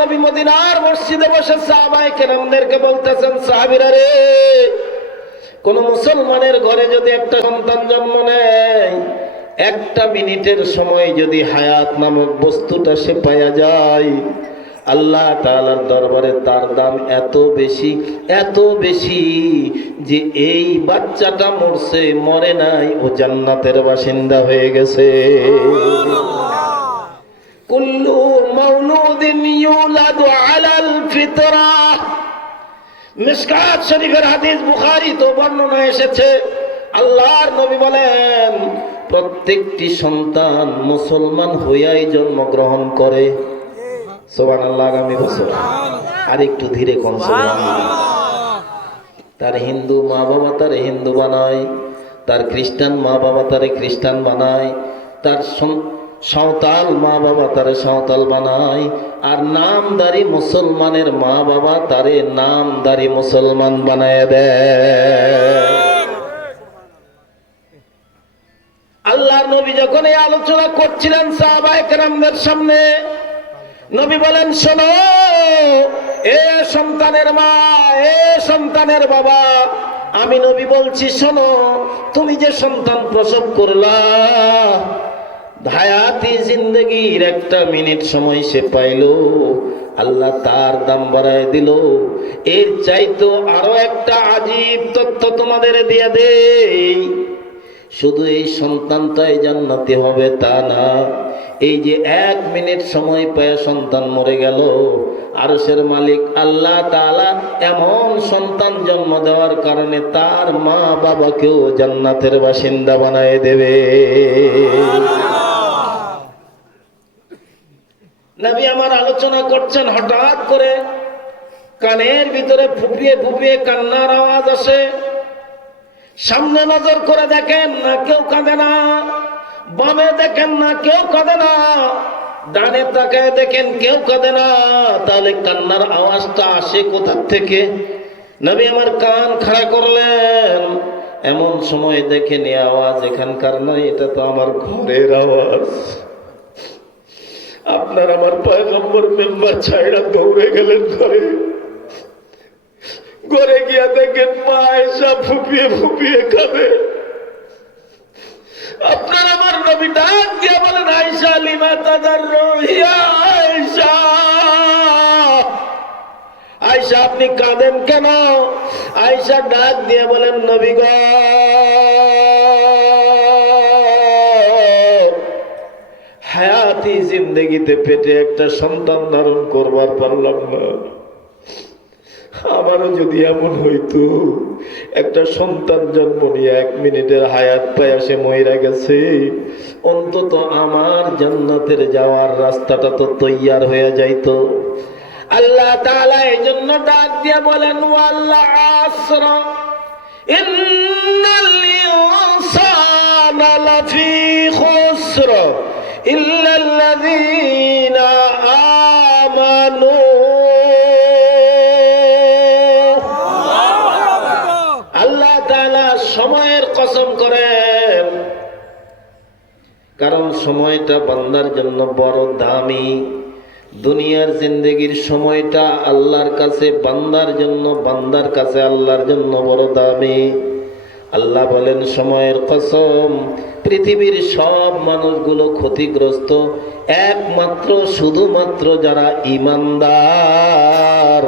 নবী মদিনার মসজিদে বসে সাহাবায়ে কেরামদেরকে বলতেছেন, সাহাবীরা রে, কোন মুসলমানের ঘরে যদি একটা সন্তান জন্ম নেয়, একটা মিনিটের সময় যদি হায়াত নামক বস্তুটা সে পাওয়া যায়, আল্লাহ তাআলার দরবারে তার দাম এত বেশি যে এই বাচ্চাটা মরছে, মরে নাই, ও জান্নাতের বাসিন্দা হয়ে গেছে। কুল্লু মাউলুদিন ইউলাদু আলাল ফিতরাহ, মিশকাত শরীফের হাদিস, বুখারীতে বর্ণনা এসেছে। আল্লাহর নবী বলেন, প্রত্যেকটি সন্তান মুসলমান হইয়াই জন্মগ্রহণ করে। সুবহানাল্লাহ। আগামী বছর আর একটু ধীরে কোন সুবহানাল্লাহ। তার হিন্দু মা বাবা তার হিন্দু বানায়, তার খ্রিস্টান মা বাবা তারে খ্রিস্টান বানায়, তার সাঁওতাল মা বাবা তারে সাঁওতাল বানায়, আর নামদারি মুসলমানের মা বাবা তারে নামদারি মুসলমান বানায় দেয়। আল্লাহর নবী যখন এই আলোচনা করছিলেন সাহাবায়ে কেরামদের সামনে, নবী বলেন, শোনো এ সন্তানের মা, এ সন্তানের বাবা, আমি নবী বলছি, শোনো, তুমি যে সন্তান প্রসব করলা, হায়াতি জিন্দেগির একটা মিনিট সময় সে পাইল, আল্লাহ তার দাম বাড়ায় দিল। এর চাইতো আরো একটা আজীব তথ্য তোমাদের দিয়ে দেই, শুধু এই সন্তানটাই জান্নাতি হবে তা না, এই যে এক মিনিট সময় পেয়ে সন্তান মরে গেল, আরশের মালিক আল্লাহ তাআলা এমন সন্তান জন্ম দেওয়ার কারণে তার মা বাবাকেও জান্নাতের বাসিন্দা বানায় দেবে। নবী আমার আলোচনা করছেন, হঠাৎ করে কানের ভিতরে ফুপিয়ে ফুপিয়ে কান্নার আওয়াজ আসে। সামনে নজর করে দেখেন না, কেউ কাঁদে না। বামে দেখেন না, কেউ কাঁদে না। ডানে তাকায় দেখেন, কেউ কাঁদে না। তাহলে কান্নার আওয়াজটা আসে কোথা থেকে? নবী আমার কান খাড়া করলেন, এমন সময় দেখেন এই আওয়াজ এখানকার নয়, এটা তো আমার ঘরের আওয়াজ। আপনার আমার পয়গম্বর মেম্বার ছাইড়া দৌড়ে গেলেন ঘরে। ঘরে গিয়া দেখেন মা আয়েশা ফুপিয়ে ফুপিয়ে কাঁদে। আপনার আমার নবী ডাক দিয়া বলেন, আয়েশা লিমা তাদাররু ইয়া আয়েশা, আয়েশা আপনি কাঁদেন কেন? আয়েশা ডাক দিয়ে বলেন, নবী গো, হায়াতি জিন্দেগিতে পেটে একটা সন্তান ধারণ করবার পারলাম না। আমারও যদি এমন হইতো, একটা সন্তান জন্ম নিয়ে এক মিনিটের হায়াত পায় সে মইরা গেছে, অন্তত আমার জান্নাতের যাওয়ার রাস্তাটা তো তৈয়ার হয়ে যাইতো। আল্লাহ তাআলা এই জন্য ডাক দিয়া বলেন, ওয়াল্লাহ আসর ইন্নাল ইনসানা লাফি খুসর ইল্লাল্লাযীনা আমানু। আল্লাহ তাআলা সময়ের কসম করেন, কারণ সময়টা বান্দার জন্য বড় দামি। দুনিয়ার জিন্দেগির সময়টা আল্লাহর কাছে বান্দার জন্য, বান্দার কাছে আল্লাহর জন্য বড় দামি। আল্লাহ বলেন, সময়ের কসম, পৃথিবীর সব মানুষগুলো ক্ষতিগ্রস্ত, একমাত্র শুধুমাত্র যারা ঈমানদার,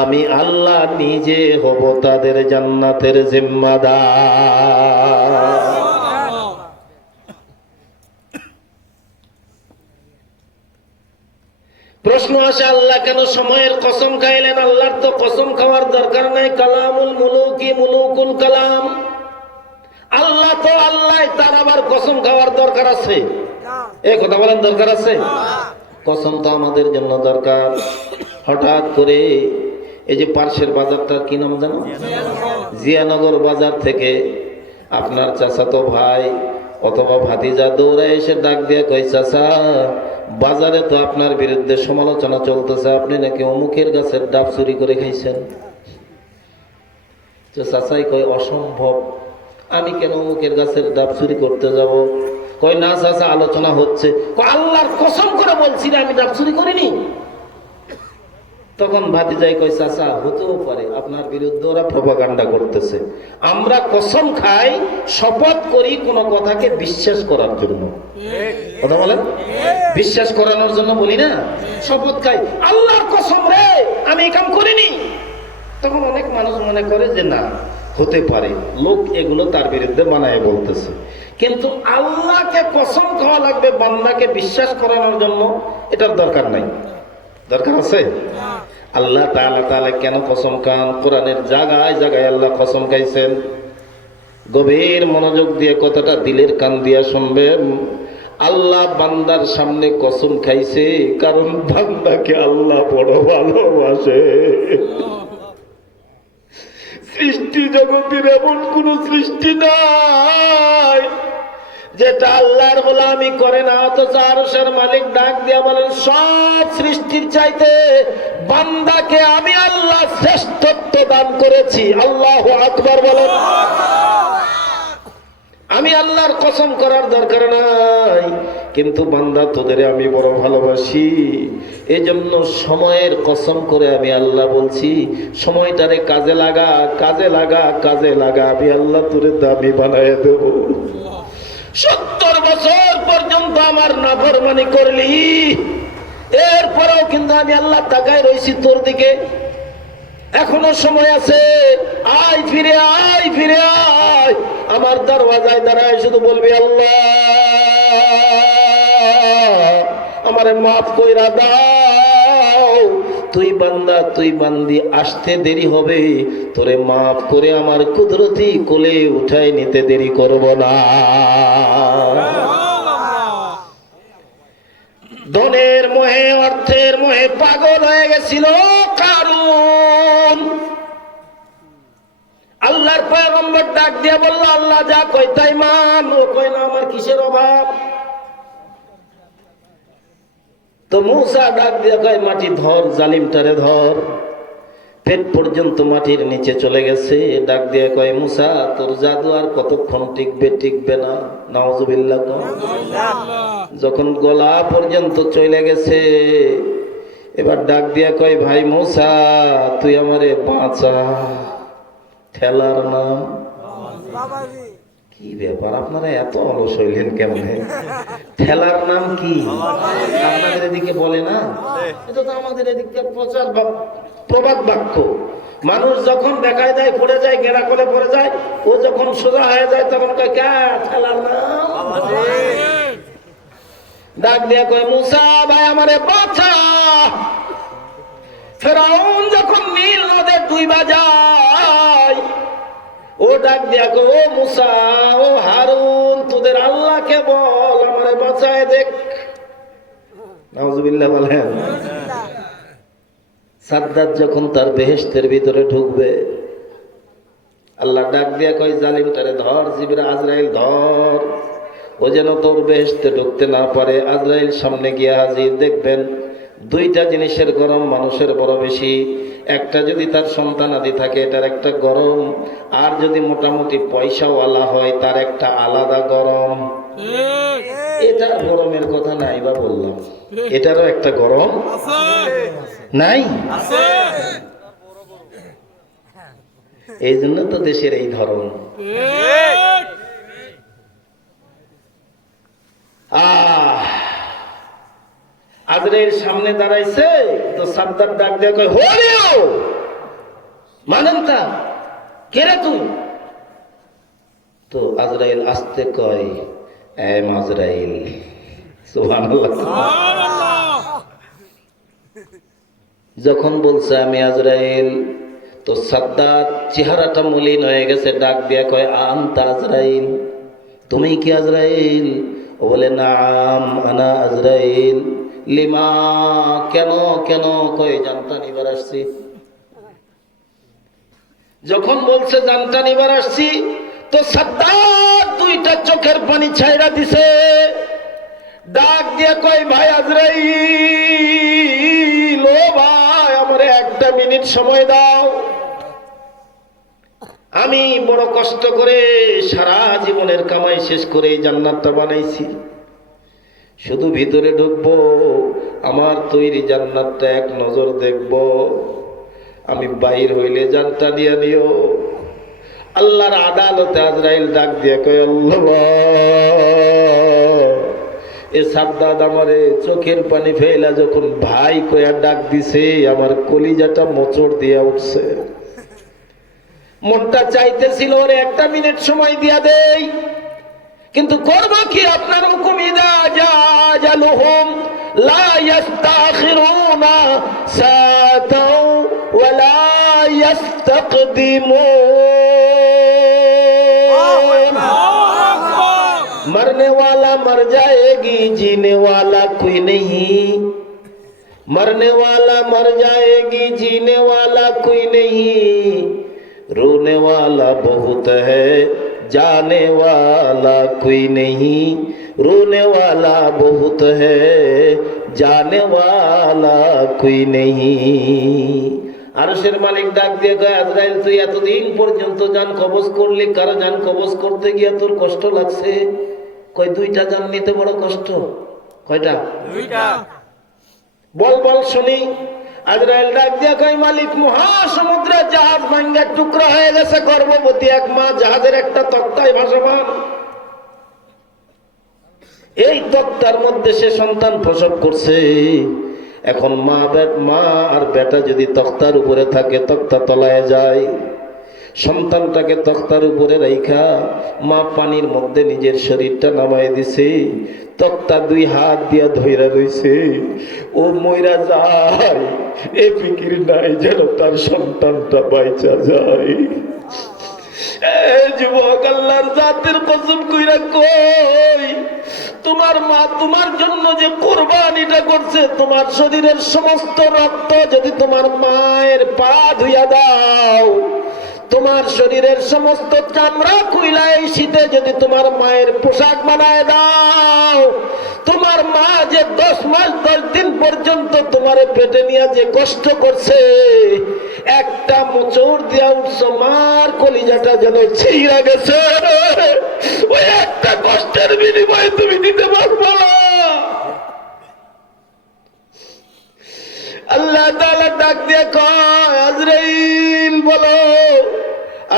আমি আল্লাহ নিজে হব তাদের জান্নাতের জিম্মাদার। প্রশ্ন আসে, আল্লাহ কেন সময়ের কসম খাইলেন? আল্লাহর তো কসম খাওয়ার দরকার নাই। কালামুল মুলুকি মুলুকুল কালাম, আল্লাহ তো আল্লাহ, তার আবার কসম খাওয়ার দরকার আছে? এই কথা বলেন, দরকার আছে? কসম তো আমাদের জন্য দরকার। হঠাৎ করে এই যে পার্শ্বের বাজারটা কি নাম জানো? জিয়ানগর বাজার থেকে আপনার চাচাতো ভাই অথবা ভাতিজা দৌড়ে এসে ডাক দিয়ে কই, চাচা বাজারে তো আপনার বিরুদ্ধে সমালোচনা চলতেছে, আপনি নাকি অমুকের গাছের ডাব চুরি করে খাইছেন। তো চাচাই কয়, অসম্ভব, আমি কেন অমুকের গাছের ডাব চুরি করতে যাব? কয়, না চাচা, আলোচনা হচ্ছে। আল্লাহর কসম করে বলছি না, আমি ডাব চুরি করিনি। তখন ভাতিজাই কই, চাচা হতেও পারে আপনার বিরুদ্ধে ওরা প্রপাগান্ডা করতেছে, আমরা কসম খাই, শপথ করি কোনো কথাকে বিশ্বাস করার জন্য। কথা বলেন, বিশ্বাস করানোর জন্য বলি না, শপথ খাই, আল্লাহর কসম রে আমি এই কাম করিনি। তখন অনেক মানুষ মনে করে যে না হতে পারে, লোক এগুলো তার বিরুদ্ধে বানায় বলতেছে। কিন্তু আল্লাহকে কসম খাওয়া লাগবে বান্দাকে বিশ্বাস করানোর জন্য, এটার দরকার নাই। দরকার আছে? আল্লাহ তাআলা কেন কসম খান? কোরআনের জায়গায় জায়গায় আল্লাহ কসম খাইছেন। গভীর মনোযোগ দিয়ে কথাটা দিলের কান দিয়া শুনবেন। আল্লাহ বান্দার সামনে কসম খাইছে কারণ বান্দাকে আল্লাহ বড় ভালোবাসে। সৃষ্টি জগতের এমন কোন সৃষ্টি নাই যেটা আল্লাহর গোলামি করে না, অথচ আরশের মালিক ডাক দিয়া বলেন সব সৃষ্টির চাইতে বান্দাকে আমি আল্লাহ শ্রেষ্ঠত্ব দান করেছি। আল্লাহু আকবার বলেন। আমি আল্লাহর কসম করার দরকার নাই, কিন্তু বান্দা তোদের আমি বড় ভালোবাসি, এই জন্য সময়ের কসম করে আমি আল্লাহ বলছি সময়টারে কাজে লাগা, কাজে লাগা, কাজে লাগা, আমি আল্লাহ তোরে দামি বানায় দেব। 70 বছর পর্যন্ত আমার নাফরমানি করলি, এরপরেও কিন্তু আমি আল্লাহ তাকায় রয়েছি তোর দিকে, এখনো সময় আছে, আয় ফিরে আয়, ফিরে আয়, আমার দরওয়াজায় দাঁড়ায় শুধু বলবি আল্লাহ আমারে মাফ কইরা দাও। তুই বান্দা, তুই বান্দি, আসতে দেরি হবে, তোরে মাফ করে আমার কুদরতি কোলে উঠাই নিতে দেরি করব না। ধনের মোহে, অর্থের মোহে পাগল হয়ে গেছিল কারুন। আল্লাহর পয়গম্বর ডাক দিয়া বলল আল্লাহ যা কই তাই মান। ও কই না আমার কিসের অভাব? তো মূসা ডাক দিয়া কয় মাটি ধর, জালিমটারে ধর। পেট পর্যন্ত মাটির নিচে চলে গেছে। ডাক দিয়া কয় মূসা তোর জাদু আর কতক্ষণ টিকবে? টিকবে না। নাউজুবিল্লাহ। যখন গলা পর্যন্ত চলে গেছে, এবার ডাক দিয়া কয় ভাই মূসা তুই আমারে বাঁচা। ঠেলার নাম কি? ব্যাপার আপনারা এত অলস হইলেন কেমন? ঠেলার নাম কি? আপনাদের এদিকে বলে না, এটা তো আমাদের এদিকে প্রচার প্রবাদ বাক্য। মানুষ যখন দেখায় দেয় পড়ে যায়, গেরা করে পড়ে যায়, ও যখন সোজা হয়ে যায় তখন কয় কা ঠেলার নাম। ডাক দিয়া কয় মূসা ভাই আমারে বাঁচা। ফেরাউন যখন নীল নদে ডুইবা যায়, ও ডাক দিয়া কয় ও মূসা, ও হারুন, তোদের আল্লাহকে বল আমারে বাঁচায় দেখ। নাউজুবিল্লাহ বলেন। সাদ্দাত যখন তার বেহেশতের ভিতরে ঢুকবে, আল্লাহ ডাক দিয়া কয় জালিমটারে ধর, জিবরা আজরাইল ধর, ও যেন তোর বেহেশতে ঢুকতে না পারে। আজরাইল সামনে গিয়ে হাজির। দেখবেন দুইটা জিনিসের গরম মানুষের বড় বেশি। একটা যদি তার সন্তানাদি থাকে এটার একটা গরম, আর যদি মোটামুটি পয়সাওয়ালা হয় তার একটা আলাদা গরম। এটার গরমের কথা নাই বা বললাম, এটারও একটা গরম নাই। এই জন্য তো দেশের এই ধরন। আজরাইল সামনে দাঁড়াইছে, তো সাদ্দাত ডাক দিয়ে কয় হরিও মানেন তা কেরে তুই? তো আজরাইল আসতে কয় এ মাজরাইল। সুবহানাল্লাহ। যখন বলছে আমি আজরাইল, তো সাদ্দাত চেহারাটা মলিন হয়ে গেছে। ডাক দিয়া কয় আনতা আজরাইল, তুমি কি আজরাইল? ও বলে নাম আনা আজরাইল। লিমা, কেন কেন? কয় জানতা নিবার আসছি। যখন বলছে জানতা নিবার আসছি, তো সাদ্দাত দুইটা চোখের পানি ছাইরা দিছে। ডাক দিয়ে কয় ভাই আজরাইল, ও ভাই আমারে একটা মিনিট সময় দাও। আমি বড় কষ্ট করে সারা জীবনের কামাই শেষ করে এই জান্নাতটা বানাইছি। শুধু ভিতরে ঢুকবো আমার তৈরি জান্নাতটা এক নজর দেখব, আমি বাইর হইলে জানটা দিয়ে নিও। আল্লাহর আদালতে আজরাইল ডাক দিয়ে কয়, আল্লাহ এ সাদ্দাত আমারে চোখের পানি ফেলা যখন ভাই কয়া ডাক দিছে, আমার কলিজাটা মোচড় দিয়া উঠছে। মনটা চাইতেছিল ওরে একটা মিনিট সময় দিয়া দেই, কিন্তু করব কি? আপনার হুকুম ইদা জালুহুম লা ইস্তাখিরুনা সাতাও ওয়া লা ইস্তাকদিমুন। मरने वाला मर जाएगी, जीने वाला कोई नहीं। मरने वाला मर जाएगी, जीने वाला कोई नहीं। रोने वाला बहुत है, जाने वाला कोई नहीं। रोने वाला बहुत है, जाने वाला कोई नहीं। আরশের মালিক ডাক দিয়ে কয়, আজরাইল তুই এতদিন পর্যন্ত জান কবজ করলি, কারো জান কবজ করতে গিয়া তোর কষ্ট লাগছে? কয় দুইটা জান নিতে বড় কষ্ট। কয়টা? দুইটা। বল বল শুনি। আজরাইল ডাক দিয়ে কয়, মালিক মহাসমুদ্রে জাহাজ ভাঙ্গা টুকরা হয়ে গেছে, গর্ভবতী এক মা জাহাজের একটা তক্তায় ভাসমান। এই তক্তার মধ্যে সে সন্তান প্রসব করছে। এখন মা আর বেটা যদি তক্তার উপরে থাকে, তক্তা তলায় যায়। সন্তানটাকে তক্তার উপরে রাইখা মা পানির মধ্যে নিজের শরীরটা নামায় দিছে, তক্তা দুই হাত দিয়া ধইরা রইছে। ও মইরা যায়, এ ফিকির নাই যেন তার সন্তানটা বাইচা যায়। যুবক, আল্লাহর জাতের কসম কইরা কই, তোমার মা তোমার জন্য যে কোরবানিটা করছে, তোমার শরীরের সমস্ত রক্ত যদি তোমার মায়ের পা ধুইয়া দাও, তোমার শরীরের সমস্ত চামড়া খুইলা এই শীতে যদি তোমার মায়ের পোশাক বানায় দাও, তোমার মা যে 10 মাস 10 দিন পর্যন্ত তোমার পেটে নিয়ে যে কষ্ট করছে, একটা মোচড় দিয়া উঠছো, মার কলিজাটা যেন ছিঁড়া গেছে। ওই একটা কষ্টের বিনিময়ে তুমি দিতে পারবো না। আল্লাহ তাআলা ডাক দিয়ে কয়, আজরাইল বলো।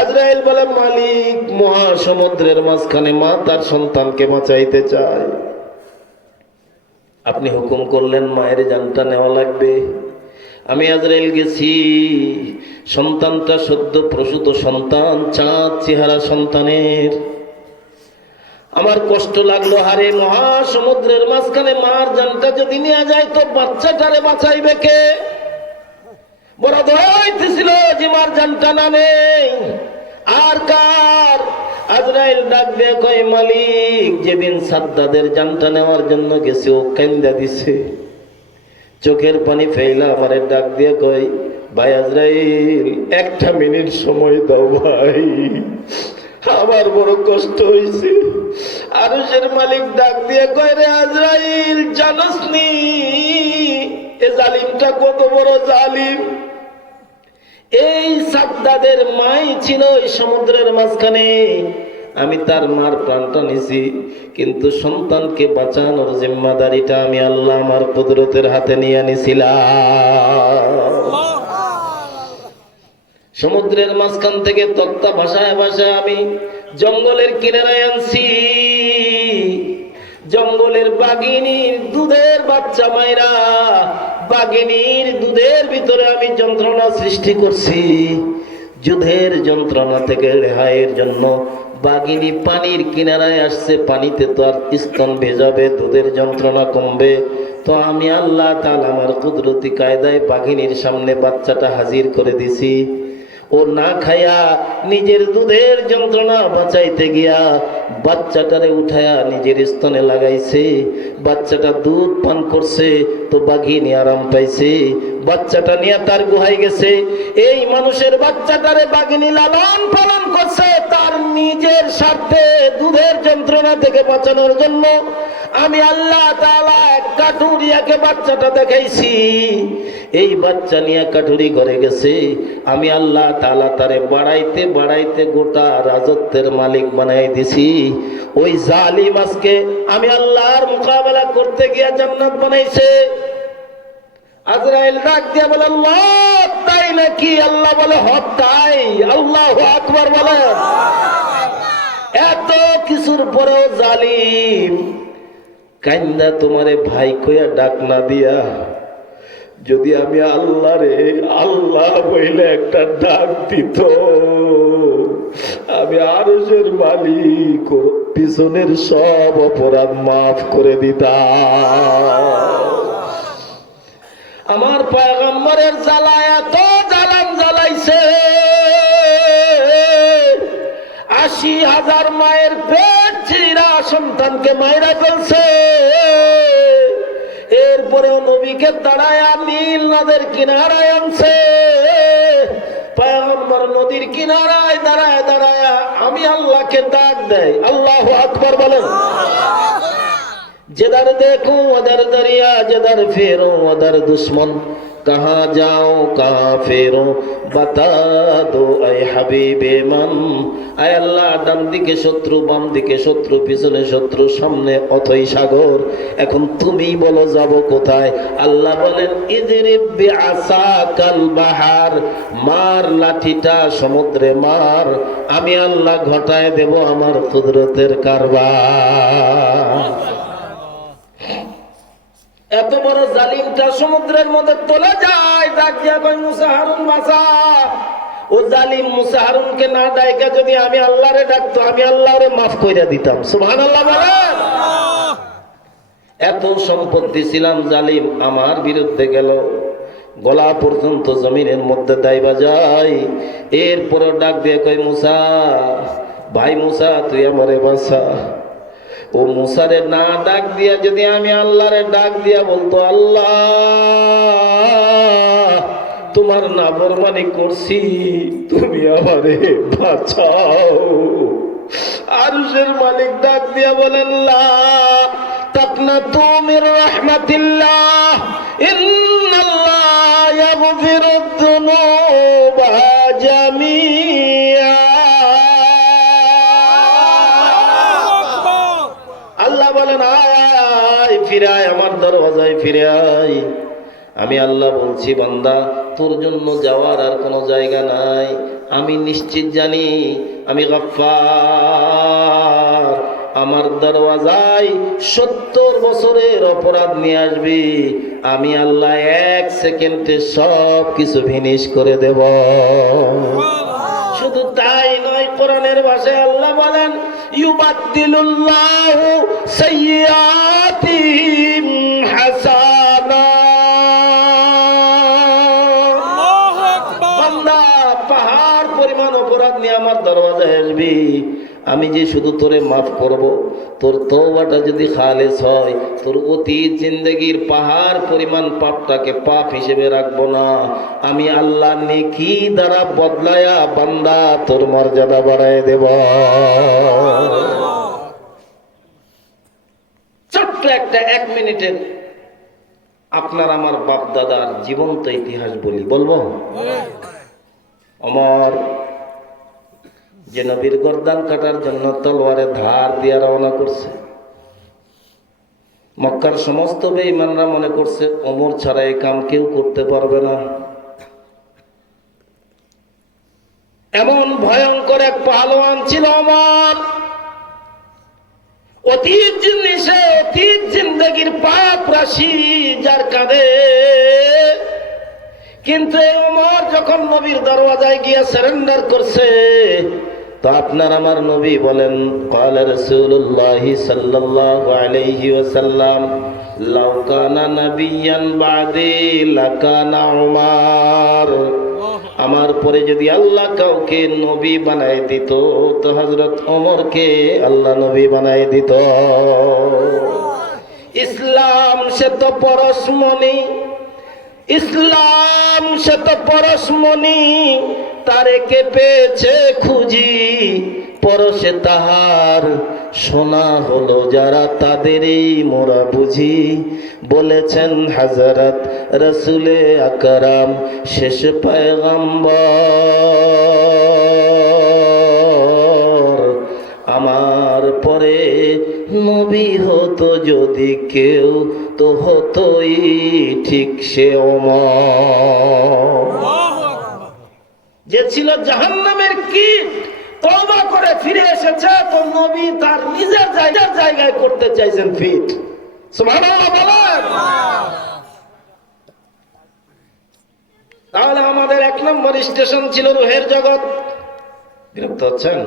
আজরাইল বলে, মালিক মহাসমুদ্রের মাঝখানে মা তার সন্তানকে বাঁচাইতে চায়, আপনি হুকুম করলেন মায়ের জানটা নেওয়া লাগবে। আমি আজরাইল গেছি, সন্তানটা সদ্য প্রসূত সন্তান, চাঁদ চেহারা সন্তানের। আমার কষ্ট লাগলো, হারে মহাসমুদ্রের মাঝখানে মার জানটা যদি নিয়ে যায় তো বাচ্চাটারে বাঁচাইবে কে? বড় দয়া হইতেছিল যে মার জানটা না নেই আর কার। আজরাইল ডাক দিয়ে কয়, মালিক যেদিন সাদ্দাদের জানটা নেওয়ার জন্য গেছে, ও কান্দা দিছে, চোখের পানি ফেলা আমারে ডাক দিয়ে কয়, ভাই আজরাইল একটা মিনিট সময় দাও ভাই, আমার বড় কষ্ট হয়েছে। আরশের মালিক ডাক দিয়ে কয়, রে আজরাইল জানোস নি এ জালিমটা কত বড় জালিম? এই সাদ্দাদের মাই ছিল এই সমুদ্রের মাঝখানে, আমি তার মার প্রাণটা নিছি, কিন্তু সন্তানকে বাঁচানোর জিম্মাদারিটা আমি আল্লাহ আমার কুদরতের হাতে নিয়ে নিছিলাম। সমুদ্রের মাঝখান থেকে তক্তা ভাষায় ভাষায় আমি জঙ্গলের কিনারায় আনছি। জঙ্গলের বাঘিনীর দুধের বাচ্চা মায়েরা, বাঘিনীর দুধের ভিতরে আমি যন্ত্রণা সৃষ্টি করছি। যুদ্ধের যন্ত্রণা থেকে রেহাইয়ের জন্য বাঘিনী পানির কিনারায় আসছে, পানিতে তো আর স্তন ভেজাবে, দুধের যন্ত্রণা কমবে। তো আমি আল্লাহ তাআলা আমার কুদরতি কায়দায় বাঘিনীর সামনে বাচ্চাটা হাজির করে দিছি। ও না খায়া নিজের দুধের যন্ত্রণা বাঁচাইতে গিয়া বাচ্চাটারে উঠায়া নিজের স্তনে লাগাইছে। বাচ্চাটা দুধ পান করছে, তো বাঘিনী আরাম পাইছে, বাচ্চাটা নিয়ে তার গুহায় গেছে। এই মানুষের বাচ্চাটারে বাঘিনী লালন পালন করছে তার নিজের স্বার্থে, দুধের যন্ত্রণা থেকে বাঁচানোর জন্য। আমি আল্লাহ তাআলা এক কাঠুরিয়াকে বাচ্চাটা দেখাইছি, এই বাচ্চা নিয়ে কাঠুরি ঘরে গেছে। আমি আল্লাহ তাআলা তারে বাড়াইতে বাড়াইতে গোটা রাজত্বের মালিক বানাই দিছি। ওই জালিম আজকে আমি আল্লাহর মোকাবেলা করতে গিয়া জান্নাত বানাইছে। আজরাইল ডাক দিয়ে বলে আল্লাহ তাই নাকি? আল্লাহ বলে হ তাই। আল্লাহু আকবার বলে। এত কিছুর পরেও জালিম কান্দা তোমারে ভাই কইয়া ডাক না দিয়া, যদি আমি আল্লাহ রে আল্লাহ বইলে একটা ডাক দিত, আমি আরশের মালিক পিছনের সব অপরাধ মাফ করে দিতাম। আমার পয়গম্বরের জ্বালায় এত জ্বালাম জ্বালাইছে, ৮০,০০০ মায়ের পেট চিরা সন্তানকে মায়েরা ফেলছে। এরপরেও নবীকে দাঁড়ায়া নীল নদের কিনারায় আনছে। পয়গম্বর নদীর কিনারায় দাঁড়ায় দাঁড়ায় আমি আল্লাহকে ডাক দেয়। আল্লাহু আকবার বলেন। जिधर देखो उधर दरिया, जिधर फेरो उधर दुश्मन, कहाँ जाओ कहाँ फेरो बता दो ऐ हबीबे मन। आय अल्लाह, ডান দিকে শত্রু, বাম দিকে শত্রু, পিছনে শত্রু, সামনে অথই সাগর, এখন তুমি বলো যাব কোথায়? আল্লাহ বলেন ইজরিব বিআসাকাল বাহার, মার লাঠিটা সমুদ্রে মার, আমি আল্লাহ ঘটায় দেব আমার কুদরতের কারবার। এত বড় জালিমটা সমুদ্রের মধ্যে তোলা যায়, ডাক দিয়া কই মুসা হারুন বাঁচা। ও জালিম মুসা হারুনকে না ডাইকা যদি আমি আল্লাহরে ডাকতো, আমি আল্লাহরে মাফ কইরা দিতাম। সুবহানাল্লাহ বলেন। এত সম্পত্তি ছিলাম, জালিম আমার বিরুদ্ধে গেল, গলা পর্যন্ত জমিনের মধ্যে দাইবা যায়। এরপরে ডাক দিয়ে কই মুসা, ভাই মুসা তুই আমারে বাঁচা। ও মুসারে না ডাক দিয়া যদি আমি আল্লাহরে ডাক দিয়া বলতো আল্লাহ তোমার নাফরমানি করছি, তুমি আমারে বাঁচাও। আরশের মালিক ডাক দিয়া বলেন লা তাকনাতু মির রাহমাতিল্লাহ ইন্নাল্লাহ ইয়াগফিরুদ যুনুবা জামিআ। আল্লাহ বলেন আয় ফিরে আয়, আমার দরওয়াজায় ফিরে আয়। আমি আল্লাহ বলছি বান্দা তোর জন্য যাওয়ার আর কোনো জায়গা নাই। আমি নিশ্চিত জানি আমি গফফার, আমার দরওয়াজায় ৭০ বছরের অপরাধ নিয়ে আসবি, আমি আল্লাহ ১ সেকেন্ডে সব কিছু ফিনিশ করে দেব। শুধু তাই নয়, কোরআনের ভাষায় আল্লাহ বলেন ইউবাদদিলুল্লাহু সাইয়্যাতিহিম হাসানাত। আল্লাহু আকবার। বান্দা পাহাড় পরিমাণ অপরাধ নিয়ে আমার দরওয়াজায় আসবি, আমি যে শুধু তোরে মাফ করব, তোর তওবাটা যদি খালেস হয়, তোর অতীত জিন্দেগির পাহাড় পরিমাণ পাপটাকে পাপ হিসেবে রাখবো না, আমি আল্লাহ নেকি দ্বারা বদলায়া বান্দা তোর মর্যাদা বাড়ায় দেব। ছোট্ট একটা ১ মিনিটের আপনার আমার বাপ দাদার জীবন্ত ইতিহাস বলবো। ওমর যে নবীর গর্দান কাটার জন্য তলোয়ারে ধার দিয়ে রওনা করছে, মক্কার সমস্ত বেঈমানরা মনে করছে ওমর ছাড়া এই কাম কেউ করতে পারবে না। এমন ভয়ঙ্কর এক পাহলোয়ান ছিল ওমর। অতীত জিনিসে অতীত জিন্দগির পাপ রাশি যার কাঁধে, কিন্তু ওমর যখন নবীর দরওয়াজায় গিয়ে সারেন্ডার করছে, তো আপনার আমার নবী বলেন ক্বালা রাসূলুল্লাহি সাল্লাল্লাহু আলাইহি ওয়াসাল্লাম লাউ কানা নাবিয়ান বাদি লাকানা উমর। আমার পরে যদি আল্লাহ কাউকে নবী বানায় দিত, তো হযরত ওমরকে আল্লাহ নবী বানায় দিত। ইসলাম সে তো পরশমণি, ইসলাম সে তো পরশমণি, তারে কে পেয়েছে খুঁজি, পরশে তাহার শোনা হলো যারা তাদেরই মোরা বুঝি। বলেছেন হযরত রাসূলে আকরাম শেষ পয়গম্বর, আমার পরে নবী হতো যদি কেউ তো হতোই ঠিক সে ওমর। যে ছিল জাহান্নামের কীট, তওবা করে ফিরে এসেছে, তো নবী তার নিজের জায়গায় করতে চাইছেন ফিট। সুবহানাল্লাহ বলেন। তাহলে আমাদের 1 নম্বর স্টেশন ছিল রুহের জগৎ। বিরক্ত হচ্ছেন?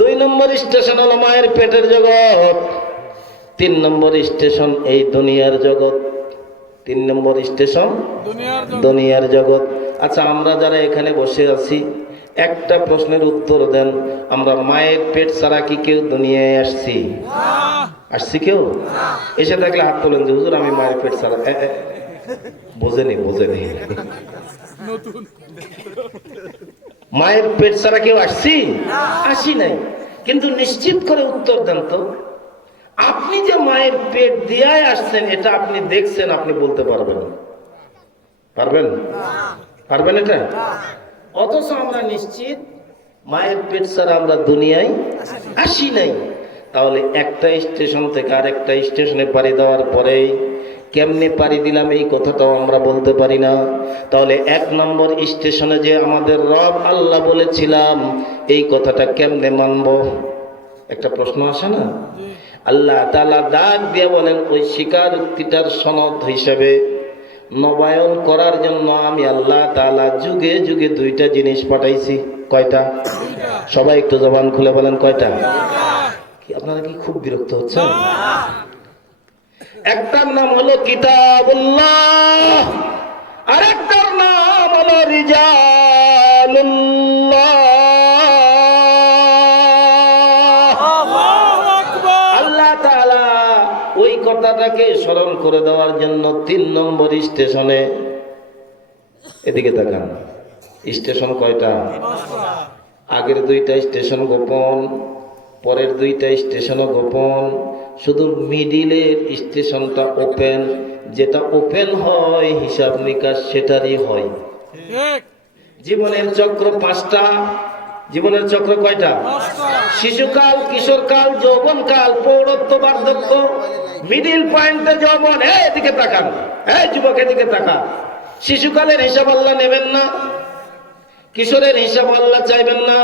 2 নম্বর স্টেশন হলো মায়ের পেটের জগৎ। 3 নম্বর স্টেশন এই দুনিয়ার জগৎ। 3 নম্বর স্টেশন দুনিয়ার জগৎ। আচ্ছা, আমরা যারা এখানে বসে আছি, একটা প্রশ্নের উত্তর দেন। আমরা মায়ের পেট ছাড়া কি কেউ দুনিয়ায় আসছি? আসছি কেউ? এসে থাকলে হাত তোলেন যে হুজুর আমি মায়ের পেট ছাড়া। বোঝেনি মায়ের পেট ছাড়া কেউ আসছি? আসি নাই। কিন্তু নিশ্চিত করে উত্তর দেন তো, আপনি যে মায়ের পেট দিয়ে আসছেন এটা আপনি দেখছেন, আপনি বলতে পারবেন? পারবেন এটা? অথচ আমরা নিশ্চিত মায়ের পেট ছাড়া আমরা দুনিয়ায় আসি নাই। তাহলে একটা স্টেশন থেকে আরেকটা স্টেশনে পাড়ি দেওয়ার পরেই কেমনে পাড়ি দিলাম এই কথাটাও আমরা বলতে পারি না। তাহলে 1 নম্বর স্টেশনে যে আমাদের রব আল্লাহ বলেছিলাম, এই কথাটা কেমনে মানব? একটা প্রশ্ন আসে না? আল্লাহ তাআলা ডাক দিয়ে বলেন, ওই স্বীকারোক্তিটার সনদ হিসেবে নবায়ন করার জন্য আমি আল্লাহ তাআলা যুগে যুগে 2টা জিনিস পাঠাইছি। কয়টা? সবাই একটু জবান খুলে বলেন কয়টা? আপনারা কি খুব বিরক্ত হচ্ছেন? একটার নাম হলো কিতাবুল্লাহ, আরেকটার নাম হলো রিজালুল্লাহ। আল্লাহ তাআলা ওই কথাটাকে স্মরণ করে দেওয়ার জন্য 3 নম্বর স্টেশনে, এদিকে তাকান, স্টেশন কয়টা? আগের 2টা স্টেশন গোপন, পরের 2টা স্টেশনও গোপন, শুধু মিডিলের স্টেশনটা ওপেন। যেটা ওপেন হয় হিসাব নিকাশ সেটারই হয়। জীবনের চক্র 5টা। জীবনের চক্র কয়টা? শিশুকাল, কিশোরকাল, যৌবনকাল, প্রৌঢ়ত্ব, বার্ধক্য, মিডিল পয়েন্টে যৌবন। এদিকে তাকান, যুবক এদিকে তাকান। শিশুকালের হিসাব আল্লাহ নেবেন না, কিশোরের হিসাব আল্লাহ চাইবেন না,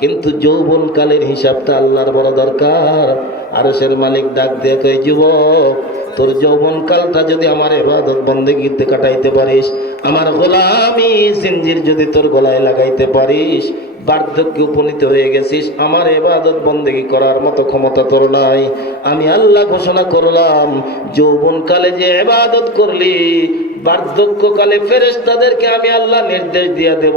কিন্তু যৌবনকালের হিসাবটা আল্লাহর বড় দরকার। আরশের মালিক ডাক দিয়ে কয়, যুবক তোর যৌবনকালটা যদি আমার ইবাদত বন্দেগীতে কাটাইতে পারিস, আমার গোলামি জিনজির যদি তোর গলায় লাগাইতে পারিস, বার্ধক্যে উপনীত হয়ে গেছিস, আমার ইবাদত বন্দেগী করার মতো ক্ষমতা তোর নাই। আমি আল্লাহ ঘোষণা করলাম, যৌবনকালে যে ইবাদত করলি, বার্ধক্যকালে ফেরেশতাদেরকে আমি আল্লাহ নির্দেশ দিয়ে দেব,